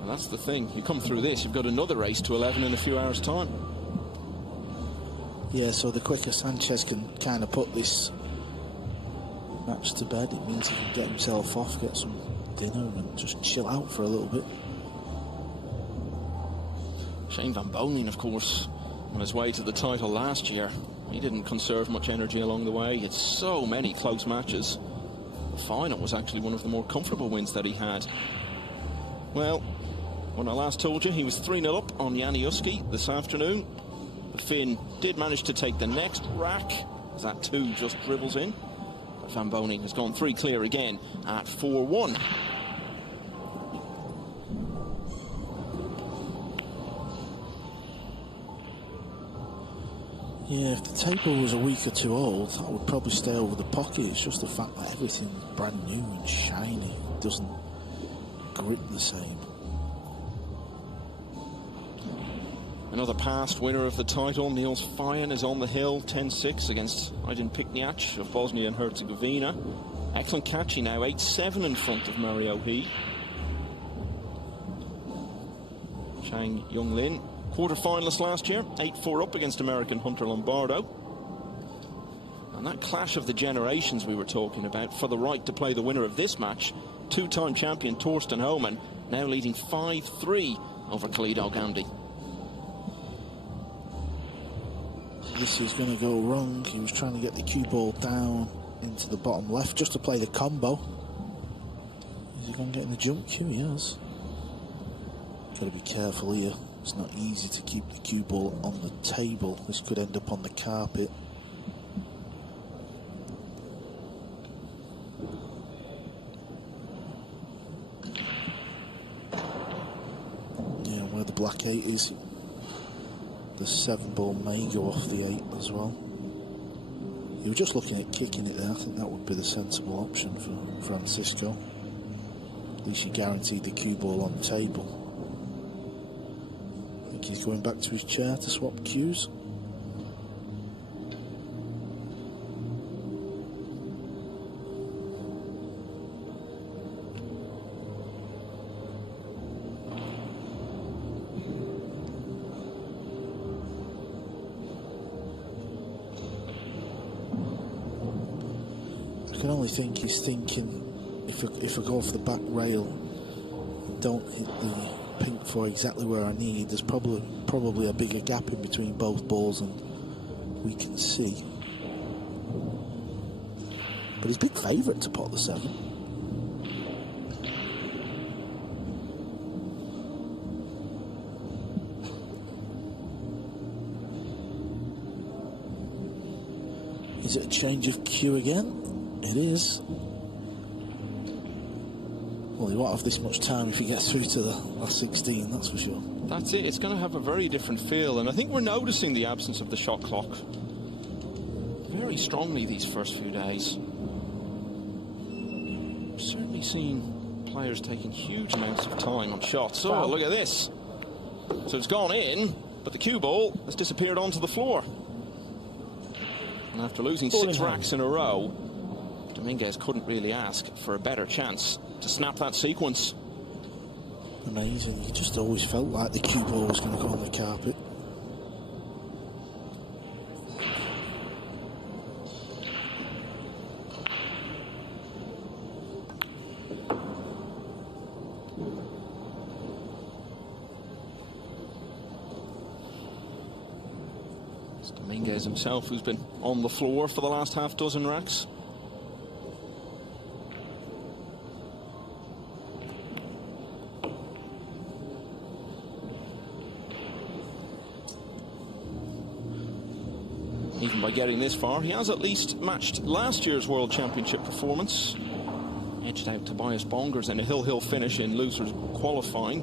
And that's the thing. You come through this, you've got another race to 11 in a few hours' time. Yeah, so the quicker Sanchez can kind of put this match to bed, it means he can get himself off, get some dinner and just chill out for a little bit. Shane Van Bonen, of course, on his way to the title last year, he didn't conserve much energy along the way. It's so many close matches. The final was actually one of the more comfortable wins that he had. Well, when I last told you, he was 3-0 up on Janiuski this afternoon. The Finn did manage to take the next rack, as that 2 just dribbles in. But Van Bonen has gone 3 clear again at 4-1. Yeah, if the table was a week or 2 old, I would probably stay over the pocket. It's just the fact that everything's brand new and shiny. It doesn't grip the same. Another past winner of the title, Niels Fayen, is on the hill, 10-6 against Aydin Pikniak of Bosnia and Herzegovina. Eklund Kachi now 8-7 in front of Mario He. Chang Young-Lin, quarter-finalist last year, 8-4 up against American Hunter Lombardo. And that clash of the generations we were talking about for the right to play the winner of this match, 2-time champion Torsten Homan, now leading 5-3 over Khalid Al-Ghamdi. This is going to go wrong. He was trying to get the cue ball down into the bottom left just to play the combo. Is he going to get in the jump cue? He has. Got to be careful here. It's not easy to keep the cue ball on the table. This could end up on the carpet. Yeah, where the black 8 is, the 7 ball may go off the 8 as well. You were just looking at kicking it there. I think that would be the sensible option for Francisco. At least you guaranteed the cue ball on the table. I think he's going back to his chair to swap cues. I can only think he's thinking, if I go off the back rail, don't hit the pink for exactly where I need, there's probably a bigger gap in between both balls and we can see. But he's big favourite to pot the 7. Is it a change of cue again? It is. Well, he won't have this much time if he gets through to the last 16, that's for sure. That's it. It's going to have a very different feel, and I think we're noticing the absence of the shot clock very strongly these first few days. We've certainly seen players taking huge amounts of time on shots. Oh, look at this. So it's gone in, but the cue ball has disappeared onto the floor. And after losing 6 racks in a row, Dominguez couldn't really ask for a better chance to snap that sequence. Amazing. You just always felt like the cue ball was going to go on the carpet. It's Dominguez himself who's been on the floor for the last half dozen racks. Even by getting this far, he has at least matched last year's World Championship performance. Edged out Tobias Bongers in a hill-hill finish in losers qualifying.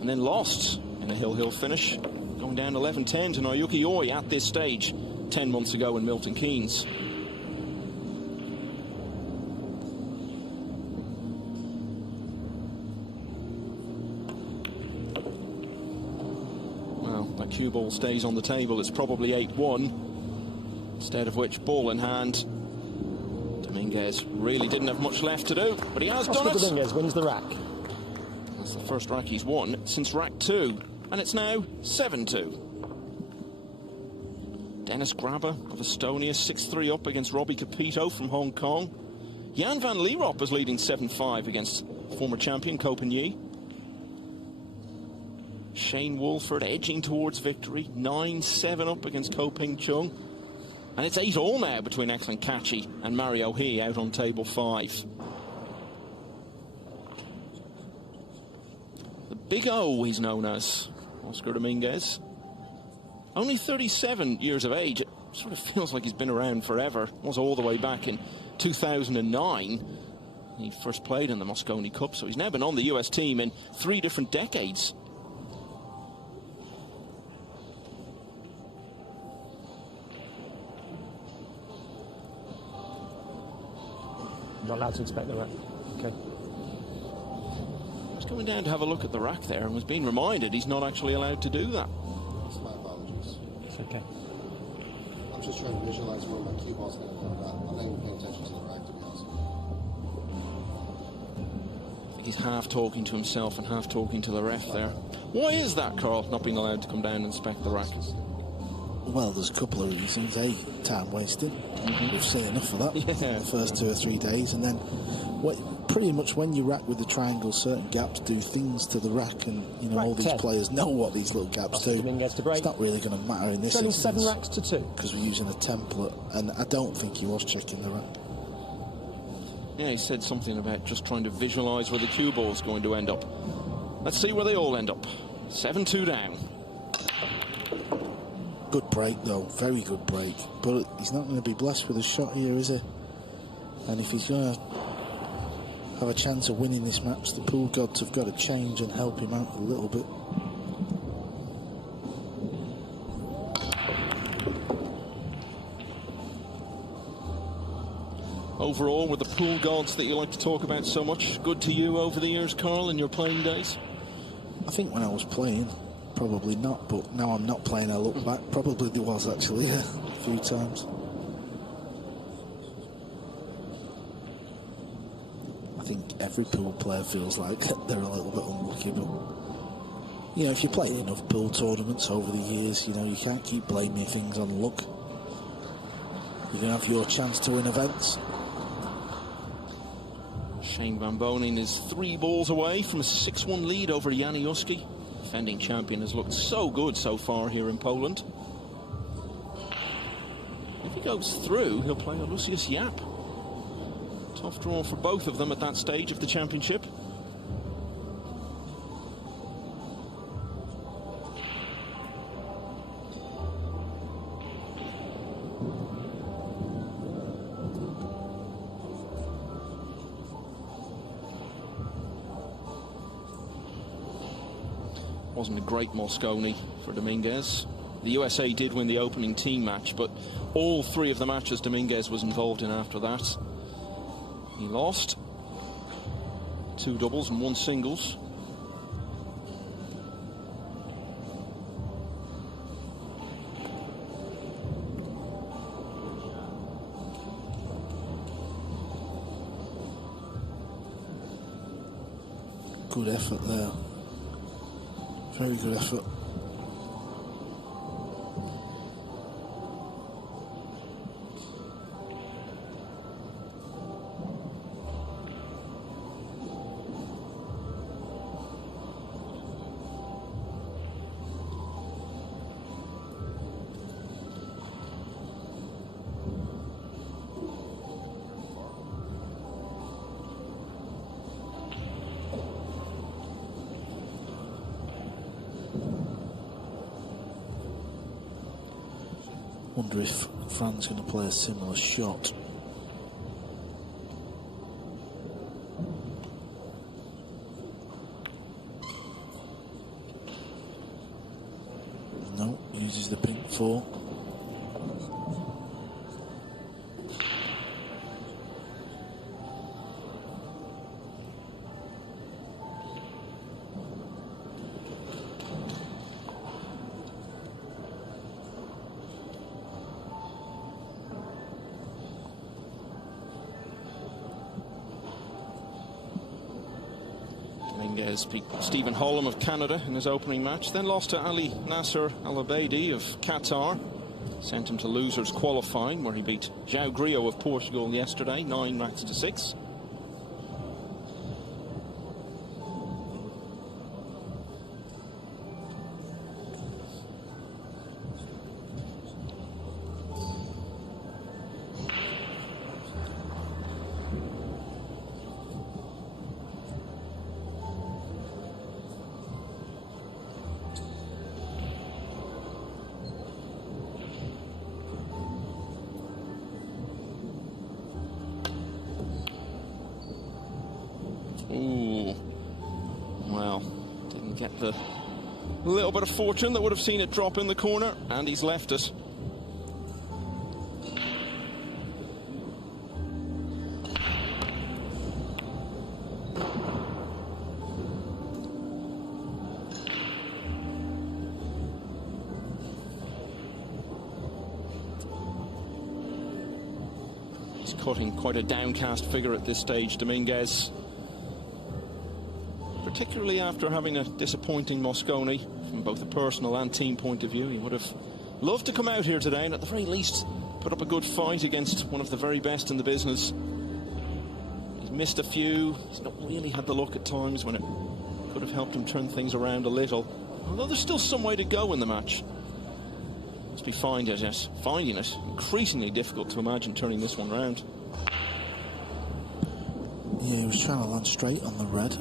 And then lost in a hill-hill finish, going down 11-10 to Naoyuki Oi at this stage 10 months ago in Milton Keynes. That cue ball stays on the table. It's probably 8-1. Instead of which, ball in hand, Dominguez really didn't have much left to do, but he has done it. Dominguez wins the rack. That's the first rack he's won since rack 2, and it's now 7-2. Dennis Grabber of Estonia, 6-3 up against Robbie Capito from Hong Kong. Jan van Lierop is leading 7-5 against former champion Ko Pin-Yi. Shane Wolford edging towards victory, 9-7 up against Ko Ping-chung. And it's 8-all now between Eklund Kachi and Mario He out on table 5. The Big O, he's known as, Oscar Dominguez. Only 37 years of age. It sort of feels like he's been around forever. Was all the way back in 2009. He first played in the Mosconi Cup, so he's now been on the US team in 3 different decades. Not allowed to inspect the rack. Okay. He's coming down to have a look at the rack there and was being reminded he's not actually allowed to do that. That's my apologies. It's okay. I'm just trying to visualize where my cue ball's going to go. I'm not even paying attention to the rack, to be honest. I think he's half talking to himself and half talking to the ref there. Why is that, Carl, not being allowed to come down and inspect the rack? Well, there's a couple of reasons. A, time wasted. We've seen enough of that the first 2 or 3 days. And then pretty much when you rack with the triangle, certain gaps do things to the rack. And, you know, all these players know what these little gaps do. It's not really going to matter in this instance. 7 racks to 2. Because we're using a template. And I don't think he was checking the rack. Yeah, he said something about just trying to visualise where the cue ball's going to end up. Let's see where they all end up. 7-2 down. Good break, though. Very good break. But he's not going to be blessed with a shot here, is he? And if he's going to have a chance of winning this match, the pool gods have got to change and help him out a little bit. Overall, with the pool gods that you like to talk about so much, good to you over the years, Carl, in your playing days? I think when I was playing, probably not, but now I'm not playing, I look back, probably there was actually a few times. I think every pool player feels like they're a little bit unlucky, but you know, if you play enough pool tournaments over the years, you know, you can't keep blaming things on luck. You're going to have your chance to win events. Shane Van Bonen is 3 balls away from a 6-1 lead over Janiuski. Defending champion has looked so good so far here in Poland. If he goes through, he'll play a Lucius Yap. Tough draw for both of them at that stage of the championship. wasn't a great Mosconi for Dominguez. The USA did win the opening team match, but all 3 of the matches Dominguez was involved in after that, he lost. 2 doubles and 1 singles. Good effort there. Very good effort. Wonder if Fran's going to play a similar shot. No, uses the pink 4. Dominguez beat Stephen Holm of Canada in his opening match, then lost to Ali Nasser Al Abeidi of Qatar. Sent him to losers qualifying, where he beat João Grillo of Portugal yesterday, 9 racks to 6. Ooh, well, didn't get the little bit of fortune that would have seen it drop in the corner, and he's left it. He's cutting quite a downcast figure at this stage, Dominguez. Particularly after having a disappointing Mosconi from both a personal and team point of view. He would have loved to come out here today and at the very least put up a good fight against one of the very best in the business. He's missed a few. He's not really had the luck at times when it could have helped him turn things around a little. Although there's still some way to go in the match. Must be finding it increasingly difficult to imagine turning this one round. Yeah, he was trying to land straight on the red.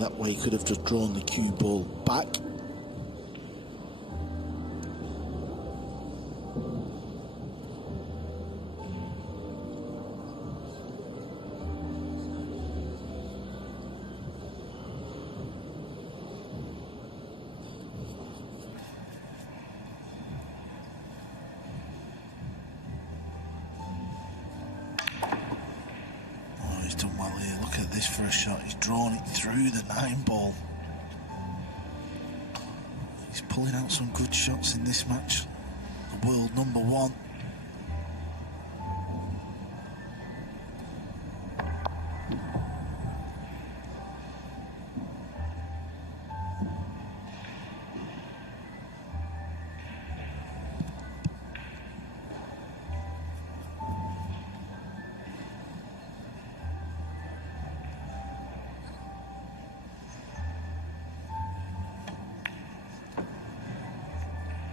That way he could have just drawn the cue ball back. Oh, he's done well here. Look at this for a shot. He's drawn it through the 9 ball. He's pulling out some good shots in this match. The world #1.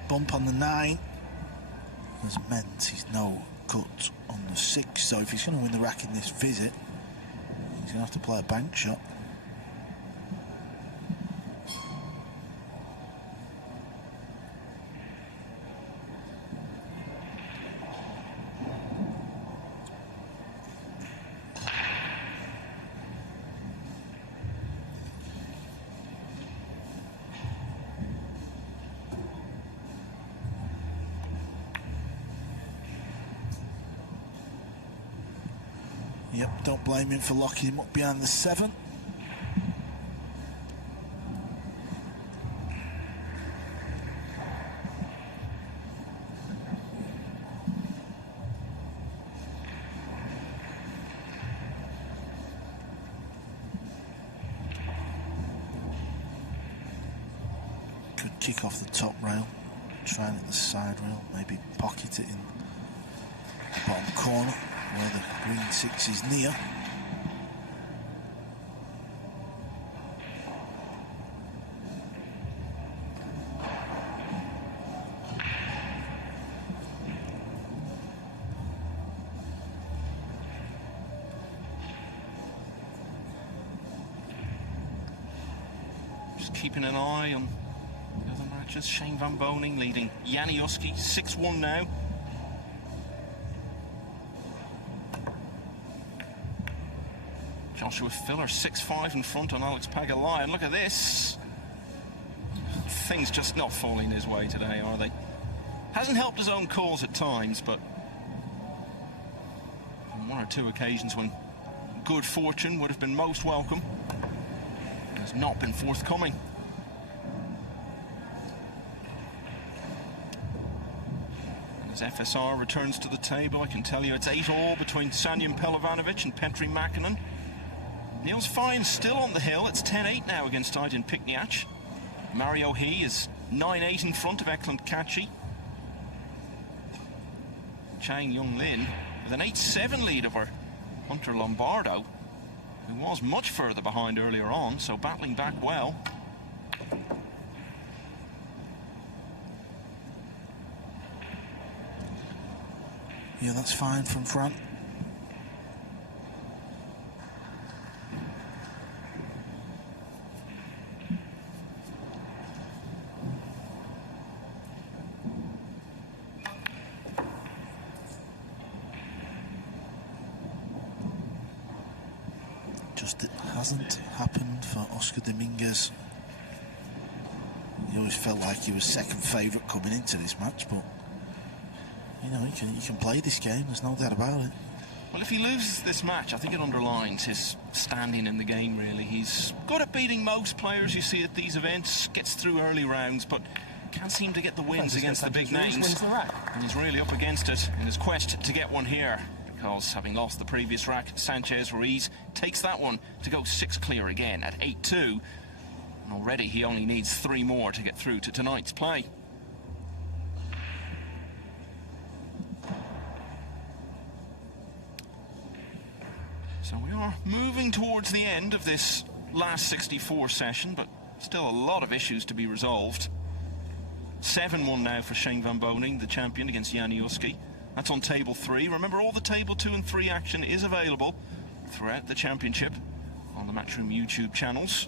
Bump on the 9 has meant he's no cut on the 6, so if he's going to win the rack in this visit, he's going to have to play a bank shot. Yep, don't blame him for locking him up behind the 7. Good kick off the top rail, trying at the side rail, maybe pocket it in the bottom corner where the green 6 is near. Just keeping an eye on the other matches. Shane Van Boning leading Janiuski 6-1 now. Joshua Filler 6-5 in front on Alex Pagulayan. Look at this. Things just not falling his way today, are they? Hasn't helped his own cause at times, but on one or two occasions when good fortune would have been most welcome, it has not been forthcoming. As FSR returns to the table, I can tell you it's 8-all between Sanjin Pelovanovic and Petri Makinen. Niels Fine still on the hill. It's 10-8 now against Aydin Pikniak. Mario He is 9-8 in front of Eklund Kachi. Chang Young Lin with an 8-7 lead over Hunter Lombardo, who was much further behind earlier on, so battling back well. Yeah, that's fine from front. Just it hasn't happened for Oscar Dominguez. He always felt like he was second favourite coming into this match, but you know, he can play this game, there's no doubt about it. Well, if he loses this match, I think it underlines his standing in the game, really. He's good at beating most players you see at these events, gets through early rounds, but can't seem to get the wins against the big names. And he's really up against it in his quest to get one here, because having lost the previous rack, Sanchez Ruiz takes that one to go 6 clear again at 8-2. And already he only needs 3 more to get through to tonight's play. So we are moving towards the end of this last 64 session, but still a lot of issues to be resolved. 7-1 now for Shane Van Boning, the champion, against Janiuski. That's on table 3. Remember, all the table 2 and 3 action is available throughout the championship on the Matchroom YouTube channels.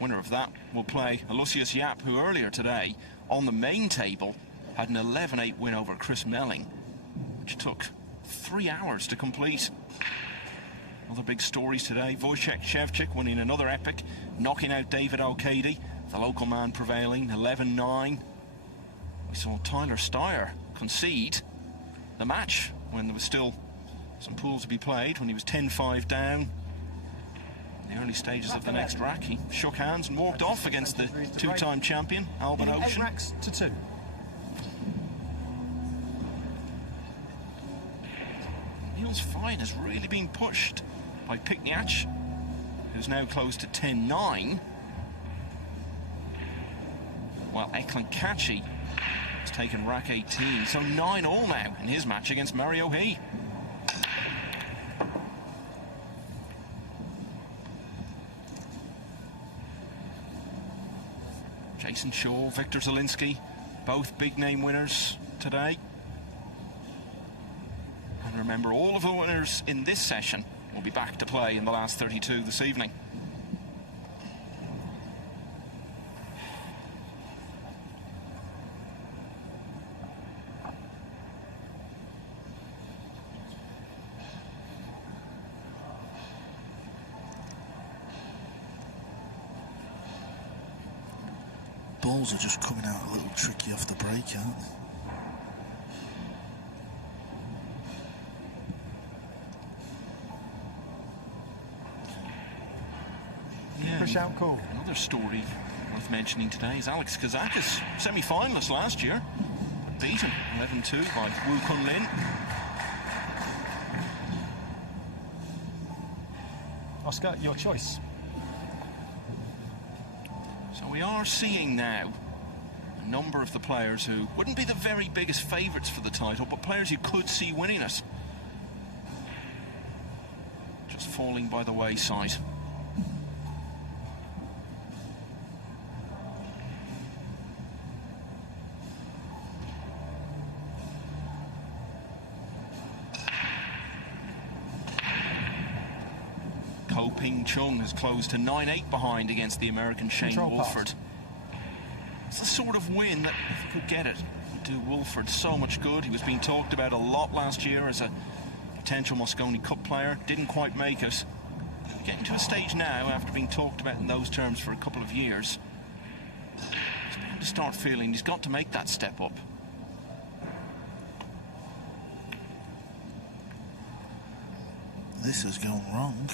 Winner of that will play Aloysius Yap, who earlier today on the main table had an 11-8 win over Chris Melling, which took 3 hours to complete. Other big stories today: Wojciech Szewczyk winning another epic, knocking out David O'Cady, the local man prevailing 11-9. We saw Tyler Steyer concede the match when there was still some pools to be played, when he was 10-5 down in the early stages of the next rack. He shook hands and walked off against the 2-time champion, Alban Ocean. 8 racks to 2. Niels Fine has really been pushed by Pikniak, who's now close to 10-9. While Eklund Kachi has taken rack 18, so 9-all now in his match against Mario He. Jason Shaw, Victor Zielinski, both big name winners today. And remember, all of the winners in this session will be back to play in the last 32 this evening. Balls are just coming out a little tricky off the break, aren't they? shout call. Another story worth mentioning today is Alex Kazakis, semi-finalist last year, beaten 11-2 by Wu Kunlin. Oscar, your choice. So we are seeing now a number of the players who wouldn't be the very biggest favourites for the title, but players you could see winning it, just falling by the wayside. Ko Ping Chung has closed to 9-8 behind against the American Shane Control Wolford. pass. It's the sort of win that, if he could get it, would do Wolford so much good. He was being talked about a lot last year as a potential Mosconi Cup player. Didn't quite make it. Getting to a stage now, after being talked about in those terms for a couple of years, he's bound to start feeling he's got to make that step up. This has gone wrong.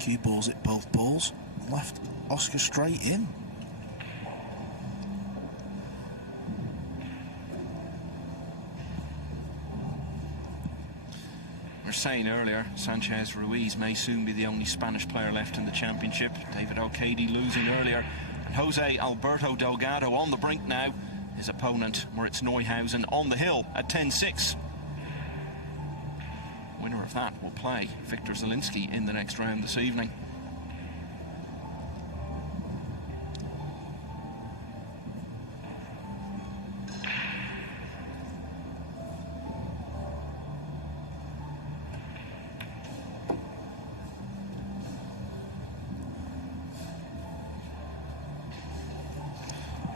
Cue balls it both balls. Left Oscar straight in. We were saying earlier, Sanchez Ruiz may soon be the only Spanish player left in the championship. David O'Cady losing earlier. And Jose Alberto Delgado on the brink now. His opponent, Moritz Neuhausen, on the hill at 10-6. Winner of that will play Victor Zielinski in the next round this evening.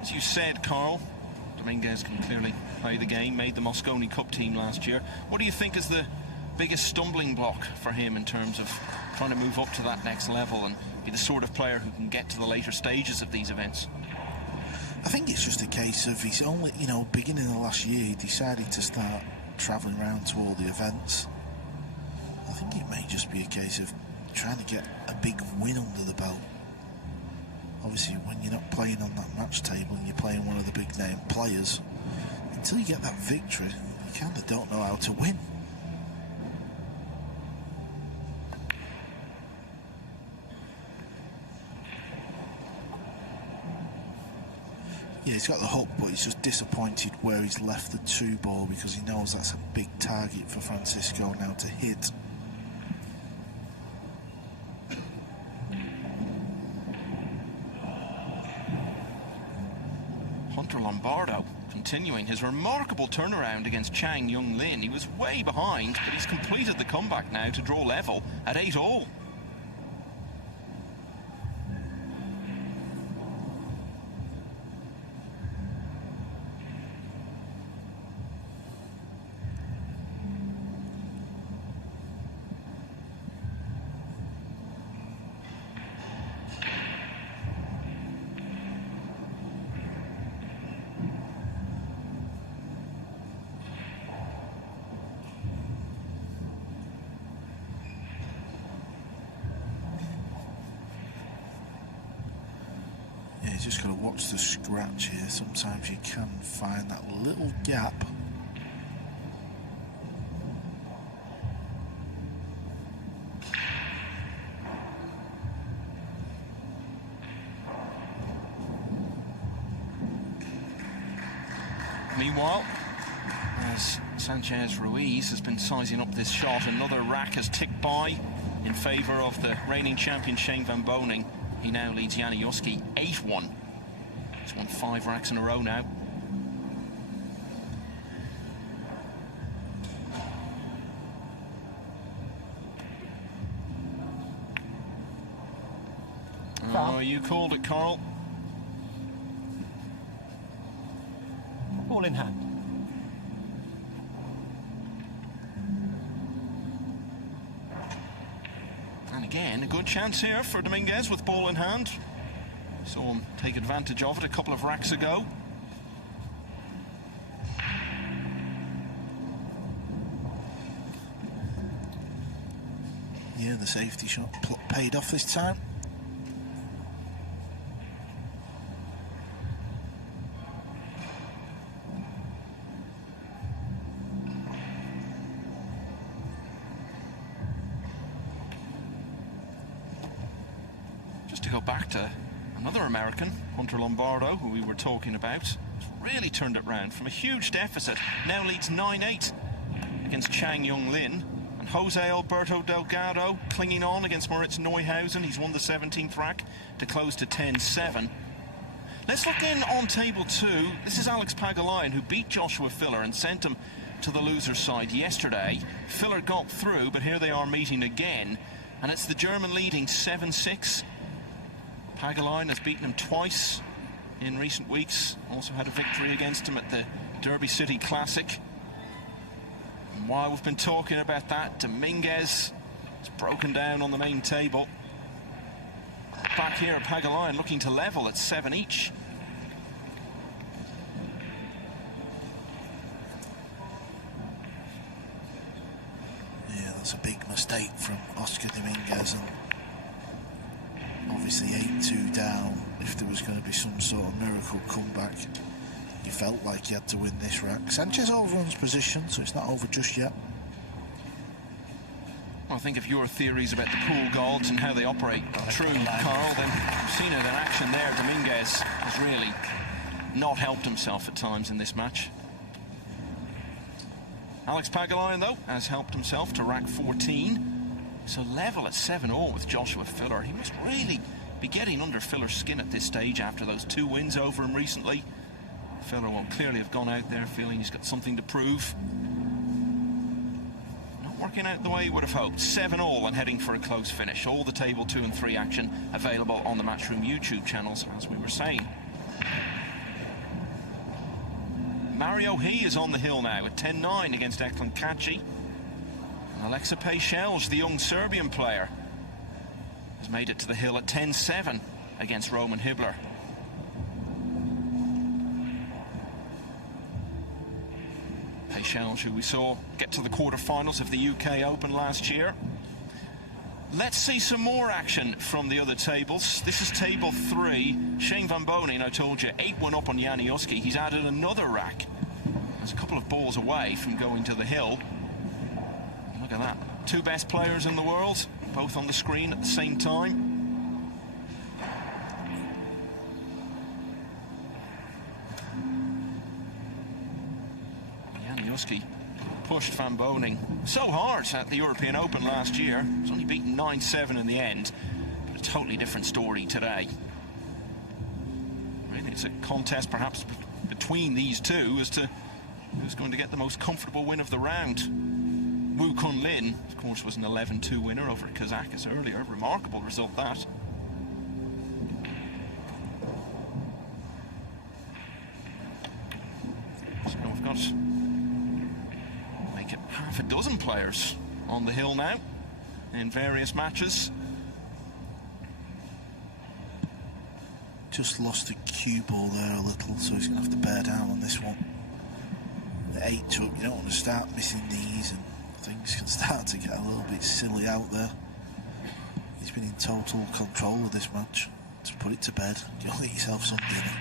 As you said, Carl, Dominguez can clearly play the game, made the Mosconi Cup team last year. What do you think is the biggest stumbling block for him in terms of trying to move up to that next level and be the sort of player who can get to the later stages of these events? I think it's just a case of he's only, beginning of last year, he decided to start travelling around to all the events. I think it may just be a case of trying to get a big win under the belt. Obviously, when you're not playing on that match table and you're playing one of the big name players, until you get that victory, you kind of don't know how to win. Yeah, he's got the hook, but he's just disappointed where he's left the 2-ball because he knows that's a big target for Francisco now to hit. Hunter Lombardo continuing his remarkable turnaround against Chang Yung Lin. He was way behind, but he's completed the comeback now to draw level at 8-all. You just got to watch the scratch here. Sometimes you can find that little gap. Meanwhile, as Sanchez Ruiz has been sizing up this shot, another rack has ticked by in favour of the reigning champion Shane Van Boening. He now leads Janiuski 8-1. He's won 5 racks in a row now. Oh, you called it, Carl. Ball in hand. And again, a good chance here for Dominguez with ball in hand. Saw him take advantage of it a couple of racks ago. Yeah, the safety shot paid off this time. Just to go back to another American, Hunter Lombardo, who we were talking about, has really turned it round from a huge deficit. Now leads 9-8 against Chang Yung Lin. And Jose Alberto Delgado clinging on against Moritz Neuhausen. He's won the 17th rack to close to 10-7. Let's look in on table 2. This is Alex Pagulayan, who beat Joshua Filler and sent him to the loser's side yesterday. Filler got through, but here they are meeting again. And it's the German leading 7-6. Pagulayan has beaten him twice in recent weeks. Also had a victory against him at the Derby City Classic. And while we've been talking about that, Dominguez has broken down on the main table. Back here, Pagulayan looking to level at 7 each. Yeah, that's a big mistake from Oscar Dominguez, and obviously 8-2 down. If there was going to be some sort of miracle comeback, he felt like he had to win this rack. Sanchez overruns position, so it's not over just yet. Well, I think if your theories about the pool gods and how they operate are true, Carl, then you've seen it in action there. Dominguez has really not helped himself at times in this match. Alex Pagulayan, though, has helped himself to rack 14. So level at 7-all with Joshua Filler. He must really be getting under Filler's skin at this stage after those 2 wins over him recently. Filler will clearly have gone out there feeling he's got something to prove. Not working out the way he would have hoped. 7-all and heading for a close finish. All the table 2 and 3 action available on the Matchroom YouTube channels, as we were saying. Mario He is on the hill now at 10-9 against Eklan Kaci. Alexa Pejcelj, the young Serbian player, has made it to the hill at 10-7 against Roman Hibbler. Pejcelj, who we saw get to the quarterfinals of the UK Open last year. Let's see some more action from the other tables. This is table 3. Shane Van Bonen, I told you, 8-1 up on Janiuski. He's added another rack. There's a couple of balls away from going to the hill. Look at that. 2 best players in the world, both on the screen at the same time. Janiuski pushed Van Bonen so hard at the European Open last year. He was only beaten 9-7 in the end. But a totally different story today. Really, it's a contest perhaps between these two as to who's going to get the most comfortable win of the round. Woo Kun Lin, of course, was an 11-2 winner over Kazakis earlier. Remarkable result, that. So we've got make it half a dozen players on the hill now in various matches. Just lost the cue ball there a little, so he's going to have to bear down on this one. At 8-2, you don't want to start missing these, and things can start to get a little bit silly out there. He's been in total control of this match. To put it to bed, you'll get yourself some dinner.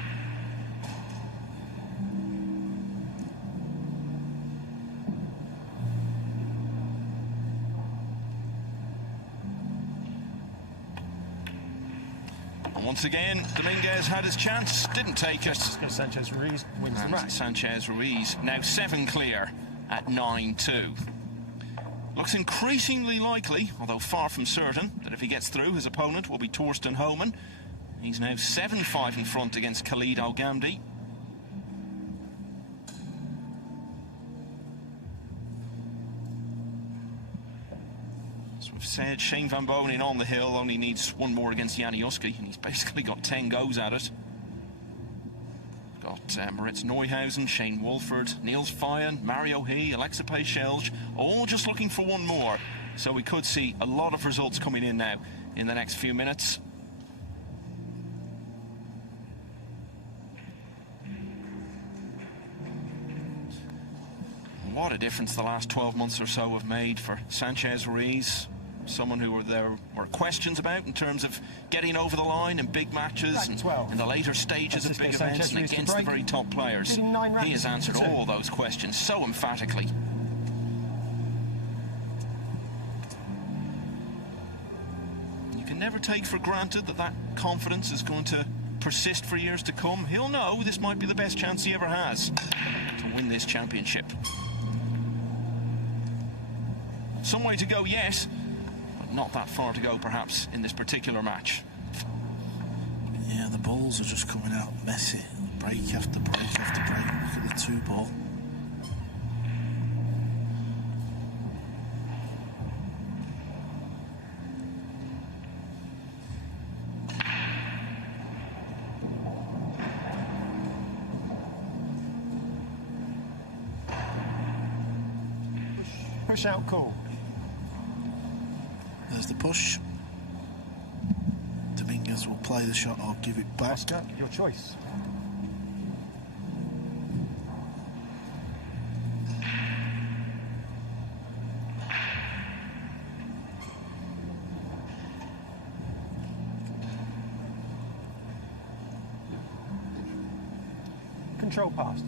Once again, Dominguez had his chance, didn't take it. Sanchez Ruiz wins the rack. Sanchez Ruiz now 7 clear at 9-2. Looks increasingly likely, although far from certain, that if he gets through, his opponent will be Torsten Homan. He's now 7-5 in front against Khalid Al-Ghamdi. We've said Shane Van Bonen on the hill only needs 1 more against Janiuski, and he's basically got 10 goes at it. Got Moritz Neuhausen, Shane Wolford, Niels Feyen, Mario He, Alexa Pejcelj, all just looking for 1 more. So we could see a lot of results coming in now in the next few minutes. What a difference the last 12 months or so have made for Sanchez Ruiz. Someone who there were questions about in terms of getting over the line in big matches and in the later stages of big events and against the very top players. He has answered all those questions so emphatically. You can never take for granted that that confidence is going to persist for years to come. He'll know this might be the best chance he ever has to win this championship. Some way to go yet, but not that far to go perhaps in this particular match. Yeah, the balls are just coming out messy. Break after break after break. Look at the 2-ball. Push out call. There's the push. Dominguez will play the shot or give it back. Oscar, your choice. Control pass.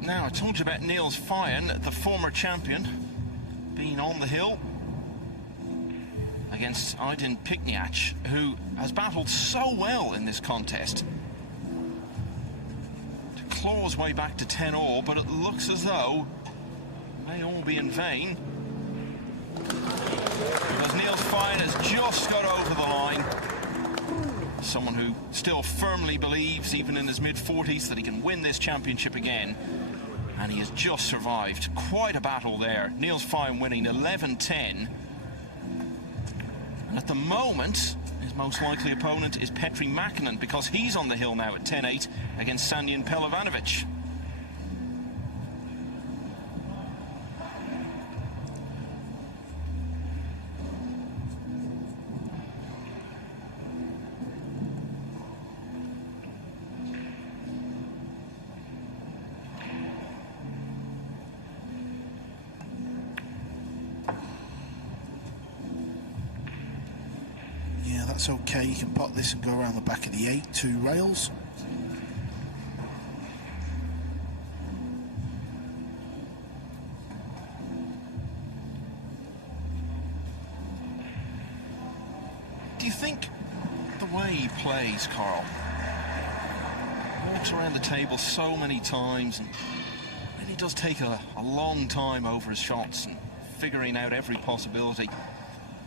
Now, I told you about Niels Feijen, the former champion, being on the hill against Aydin Pikniak, who has battled so well in this contest to claw his way back to 10-all, but it looks as though it may all be in vain, because Niels Feijen has just got over the line. Someone who still firmly believes, even in his mid-40s, that he can win this championship again. And he has just survived quite a battle there. Niels Feijen winning 11-10. And at the moment, his most likely opponent is Petri Mäkinen, because he's on the hill now at 10-8 against Sanjin Pelovanovic. That's okay, you can pot this and go around the back of the 8, 2 rails. Do you think the way he plays, Carl, walks around the table so many times and really does take a long time over his shots and figuring out every possibility,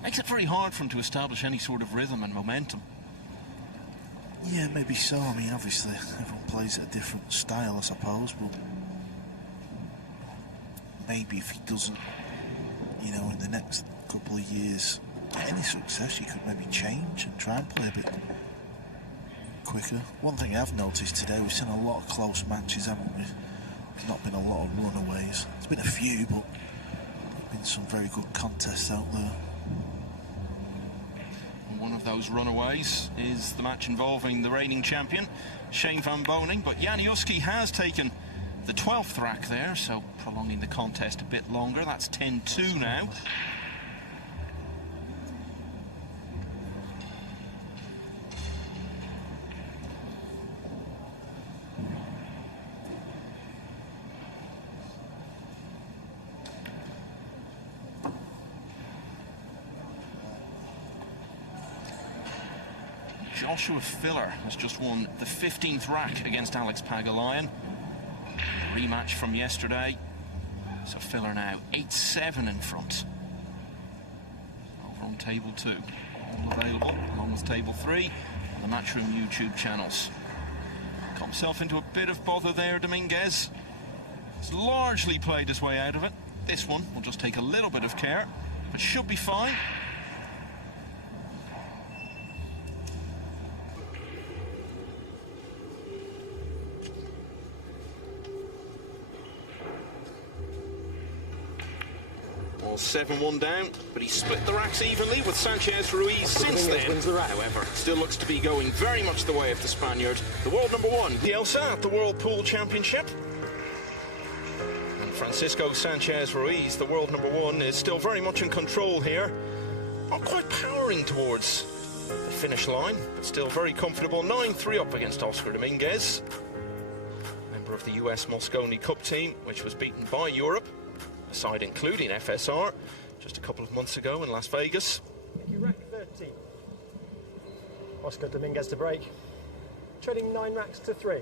makes it very hard for him to establish any sort of rhythm and momentum? Yeah, maybe so. I mean, obviously, everyone plays at a different style, I suppose, but maybe if he doesn't, you know, in the next couple of years get any success, you could maybe change and try and play a bit quicker. One thing I've noticed today, we've seen a lot of close matches, haven't we? There's not been a lot of runaways. There's been a few, but there's been some very good contests out there. One of those runaways is the match involving the reigning champion, Shane van Boening, but Janiuski has taken the 12th rack there, so prolonging the contest a bit longer. That's 10-2 now. Joshua Filler has just won the 15th rack against Alex Pagulayan. Rematch from yesterday. So Filler now 8-7 in front. Over on table 2. All available along with table 3 on the Matchroom YouTube channels. Got himself into a bit of bother there, Dominguez. He's largely played his way out of it. This one will just take a little bit of care, but should be fine. All 7-1 down, but he split the racks evenly with Sanchez Ruiz since then. However, still looks to be going very much the way of the Spaniard, the world number one, Bielsa, at the World Pool Championship. And Francisco Sanchez Ruiz, the world number one, is still very much in control here. Not quite powering towards the finish line, but still very comfortable. 9-3 up against Oscar Dominguez, member of the US Mosconi Cup team, which was beaten by Europe, a side including FSR, just a couple of months ago in Las Vegas. You rack 13. Oscar Dominguez to break. Trading 9 racks to 3.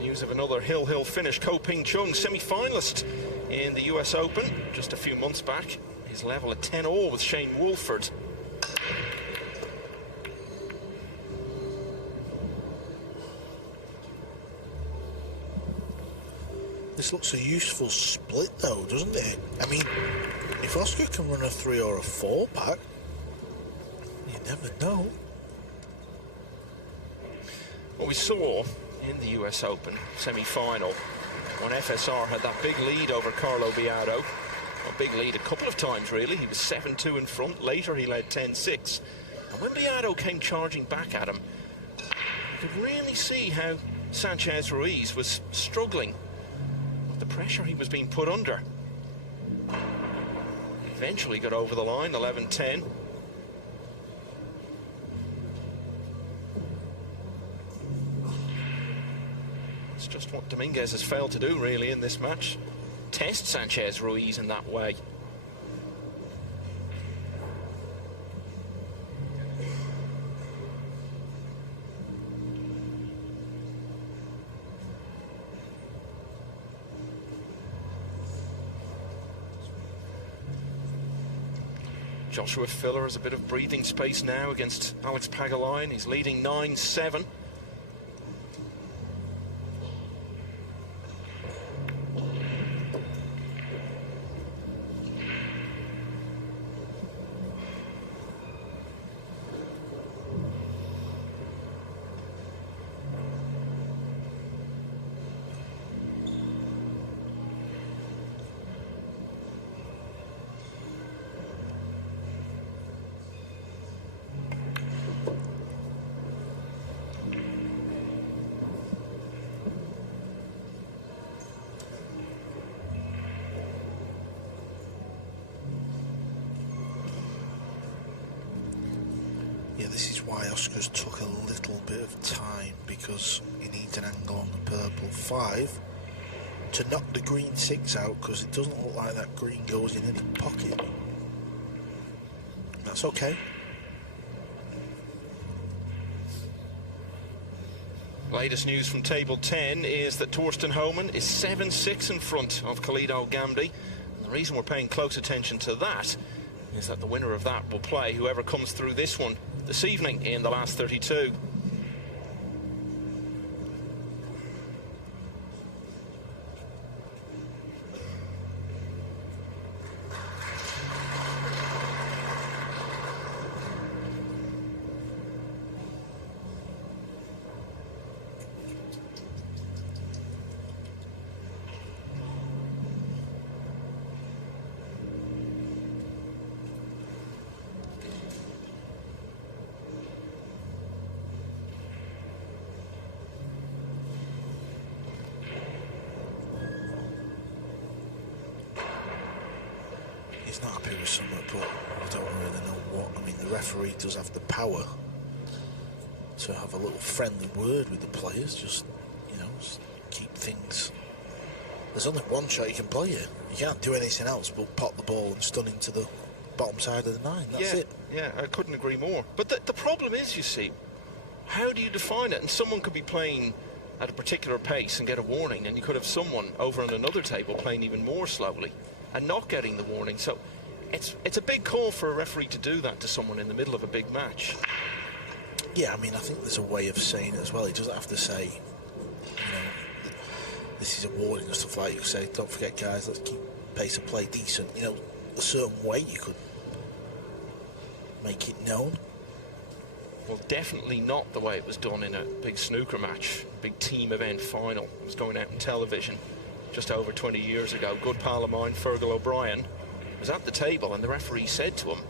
News of another hill finish. Ko Ping Chung, semi-finalist in the US Open just a few months back. His level at 10-all with Shane Wolford. This looks a useful split though, doesn't it? I mean, if Oscar can run a 3 or a 4 pack, you never know. What we saw in the US Open semi-final, when FSR had that big lead over Carlo Biado, a big lead a couple of times really, he was 7-2 in front, later he led 10-6, and when Biado came charging back at him, you could really see how Sanchez Ruiz was struggling with the pressure he was being put under. Eventually got over the line, 11-10. It's just what Dominguez has failed to do really in this match. Test Sanchez Ruiz in that way. Joshua Filler has a bit of breathing space now against Alex Pagulayan. He's leading 9-7. This is why Oscar's took a little bit of time, because he needs an angle on the purple 5 to knock the green 6 out, because it doesn't look like that green goes in any pocket. That's okay. Latest news from table 10 is that Torsten Homan is 7-6 in front of Khalid Al-Ghamdi. And the reason we're paying close attention to that is that the winner of that will play whoever comes through this one this evening in the last 32. He's not happy with something, but I don't really know what. I mean, the referee does have the power to have a little friendly word with the players, just, you know, just keep things. There's only one shot you can play here. You can't do anything else but pop the ball and stun into the bottom side of the 9. That's it. Yeah, I couldn't agree more. But the problem is, you see, how do you define it? And someone could be playing at a particular pace and get a warning, and you could have someone over on another table playing even more slowly and not getting the warning. So it's a big call for a referee to do that to someone in the middle of a big match. Yeah, I mean, I think there's a way of saying it as well. He doesn't have to say, you know, this is a warning and stuff like that. You say, don't forget, guys, let's keep pace of play decent. You know, a certain way you could make it known. Well, definitely not the way it was done in a big snooker match, big team event final. It was going out on television just over 20 years ago. Good pal of mine, Fergal O'Brien, was at the table and the referee said to him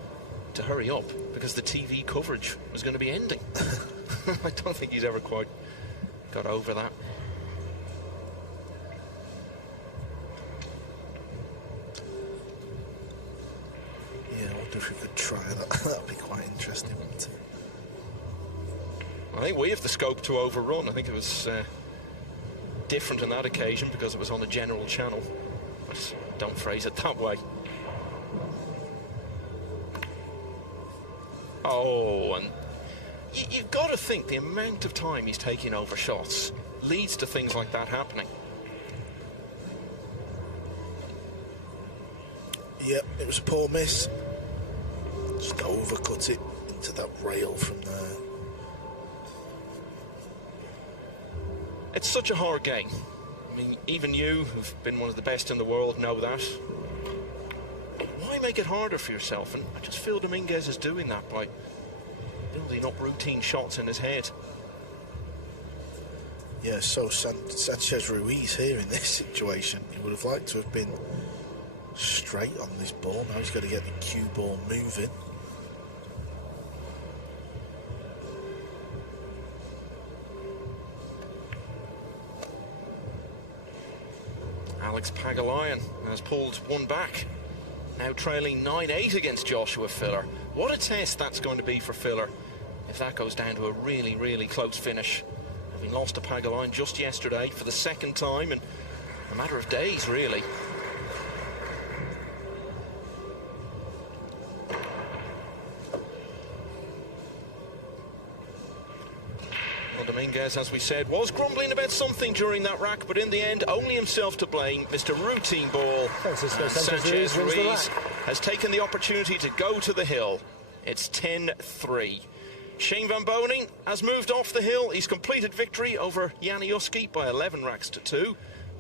to hurry up because the TV coverage was going to be ending. I don't think he's ever quite got over that. Yeah, I wonder if we could try that. That would be quite interesting, wouldn't it? I think we have the scope to overrun. I think it was different on that occasion because it was on a general channel. But don't phrase it that way. Oh, and you've got to think the amount of time he's taking over shots leads to things like that happening. Yep, it was a poor miss. Just overcut it into that rail from there. It's such a hard game. I mean, even you, who've been one of the best in the world, know that. Why make it harder for yourself? And I just feel Dominguez is doing that by building up routine shots in his head. Yeah, so Sanchez Ruiz here in this situation, he would have liked to have been straight on this ball. Now he's got to get the cue ball moving. Alex Pagulayan has pulled one back, now trailing 9-8 against Joshua Filler. What a test that's going to be for Filler if that goes down to a really, really close finish. Having lost to Pagulayan just yesterday for the second time in a matter of days, really. Dominguez, as we said, was grumbling about something during that rack, but in the end, only himself to blame. Mr. Routine Ball. Sanchez Ruiz has taken the opportunity to go to the hill. It's 10-3. Shane Van Boning has moved off the hill. He's completed victory over Janiuski by 11 racks to 2.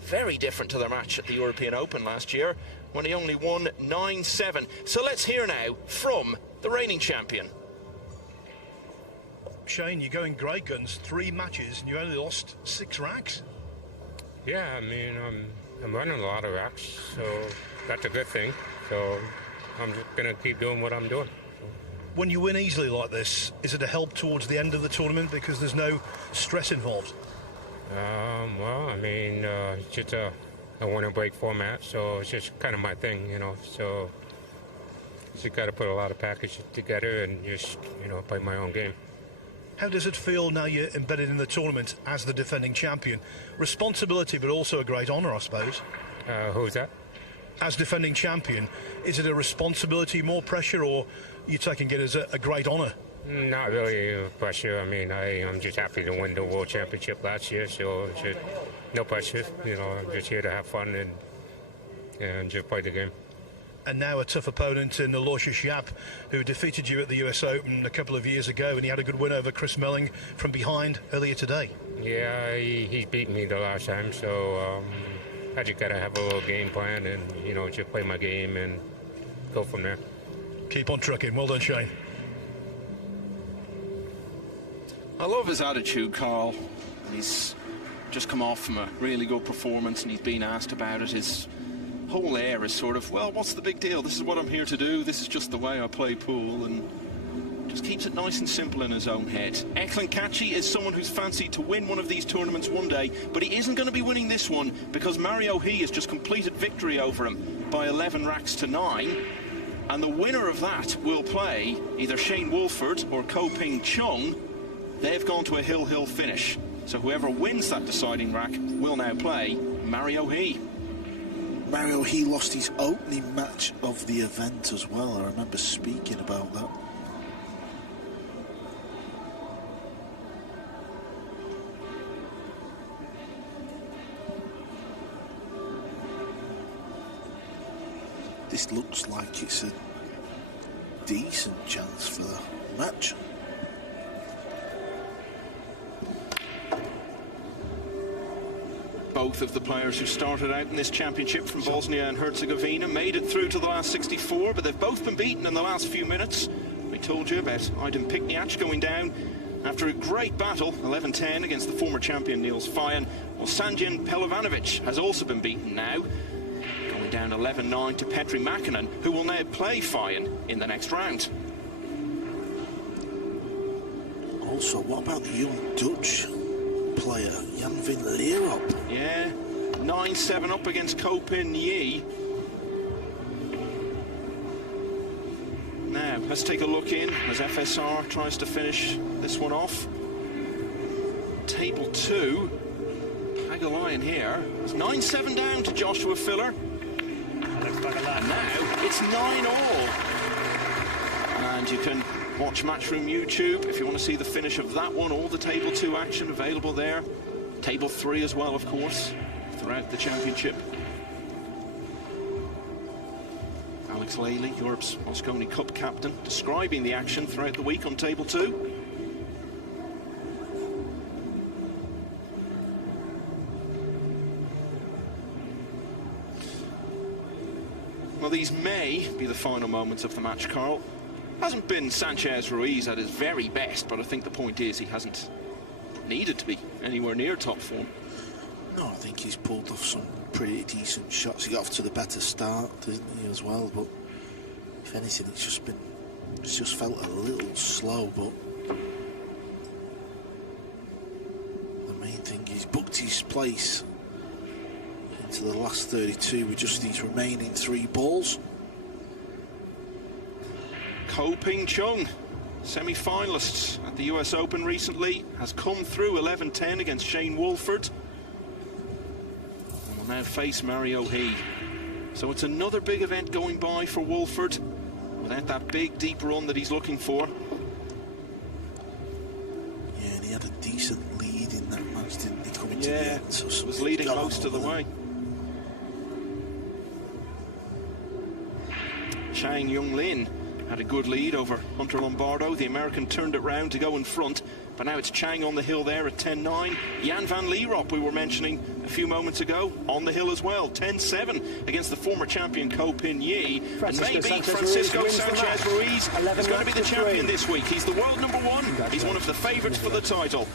Very different to their match at the European Open last year, when he only won 9-7. So let's hear now from the reigning champion. Shane, you're going great guns, 3 matches, and you only lost 6 racks. Yeah, I mean, I'm running a lot of racks, so that's a good thing. So I'm just going to keep doing what I'm doing. When you win easily like this, is it a help towards the end of the tournament because there's no stress involved? Well, I mean, it's just a winner break format, so it's just kind of my thing, you know. So just got to put a lot of packages together and just, you know, play my own game. How does it feel now you're embedded in the tournament as the defending champion? Responsibility, but also a great honour, I suppose. Who's that? As defending champion, is it a responsibility, more pressure, or are you taking it as a great honour? Not really pressure. I mean, I'm just happy to win the World Championship last year, so just no pressure. You know, I'm just here to have fun and just play the game. And now a tough opponent in Aloysius Yap, who defeated you at the US Open a couple of years ago, and he had a good win over Chris Melling from behind earlier today. Yeah, he beat me the last time, so I just got to have a little game plan and, you know, just play my game and go from there. Keep on trucking. Well done, Shane. I love his attitude, Carl. He's just come off from a really good performance and he's been asked about it. His whole air is sort of, well, what's the big deal? This is what I'm here to do. This is just the way I play pool, and just keeps it nice and simple in his own head. Eklund Kachi is someone who's fancied to win one of these tournaments one day, but he isn't going to be winning this one because Mario He has just completed victory over him by 11 racks to 9. And the winner of that will play either Shane Wolford or Ko Ping Chung. They've gone to a hill-hill finish. So whoever wins that deciding rack will now play Mario He. Mario He lost his opening match of the event as well. I remember speaking about that. This looks like it's a decent chance for the match. Both of the players who started out in this championship from Bosnia and Herzegovina made it through to the last 64, but they've both been beaten in the last few minutes. We told you about Aydin Pikniak going down after a great battle, 11-10 against the former champion Niels Fayen. Well, Sanjin Pelovanovic has also been beaten now, going down 11-9 to Petri Makinen, who will now play Fayen in the next round. Also, what about the young Dutch player, Jan van Lierop? Yeah, 9-7 up against Ko Pin Yi. Now, let's take a look in as FSR tries to finish this one off. Table 2, Hagalion here. It's 9-7 down to Joshua Filler. And now it's 9-all. And you can watch Matchroom YouTube if you want to see the finish of that one. All the Table 2 action available there. Table 3 as well, of course, throughout the championship. Alex Lely, Europe's Mosconi Cup captain, describing the action throughout the week on Table 2. Well, these may be the final moments of the match, Carl. Hasn't been Sanchez Ruiz at his very best, but I think the point is he hasn't needed to be anywhere near top form. No, I think he's pulled off some pretty decent shots. He got off to the better start, didn't he, as well? But if anything, it's just felt a little slow. But the main thing, he's booked his place into the last 32 with just these remaining 3 balls. Ko Ping Chung, semi-finalists at the US Open recently, has come through 11-10 against Shane Wolford. And will now face Mario He. So it's another big event going by for Wolford, without that big, deep run that he's looking for. Yeah, and he had a decent lead in that match, didn't he, coming to the end? So was leading most of the way. Chang Yung Lin had a good lead over Hunter Lombardo. The American turned it round to go in front, but now it's Chang on the hill there at 10-9. Jan van Lierop, we were mentioning a few moments ago, on the hill as well, 10-7 against the former champion Ko Pin Yi. And maybe Francisco Sanchez Ruiz is going to be the champion this week. He's the world #1. He's one of the favourites for the title.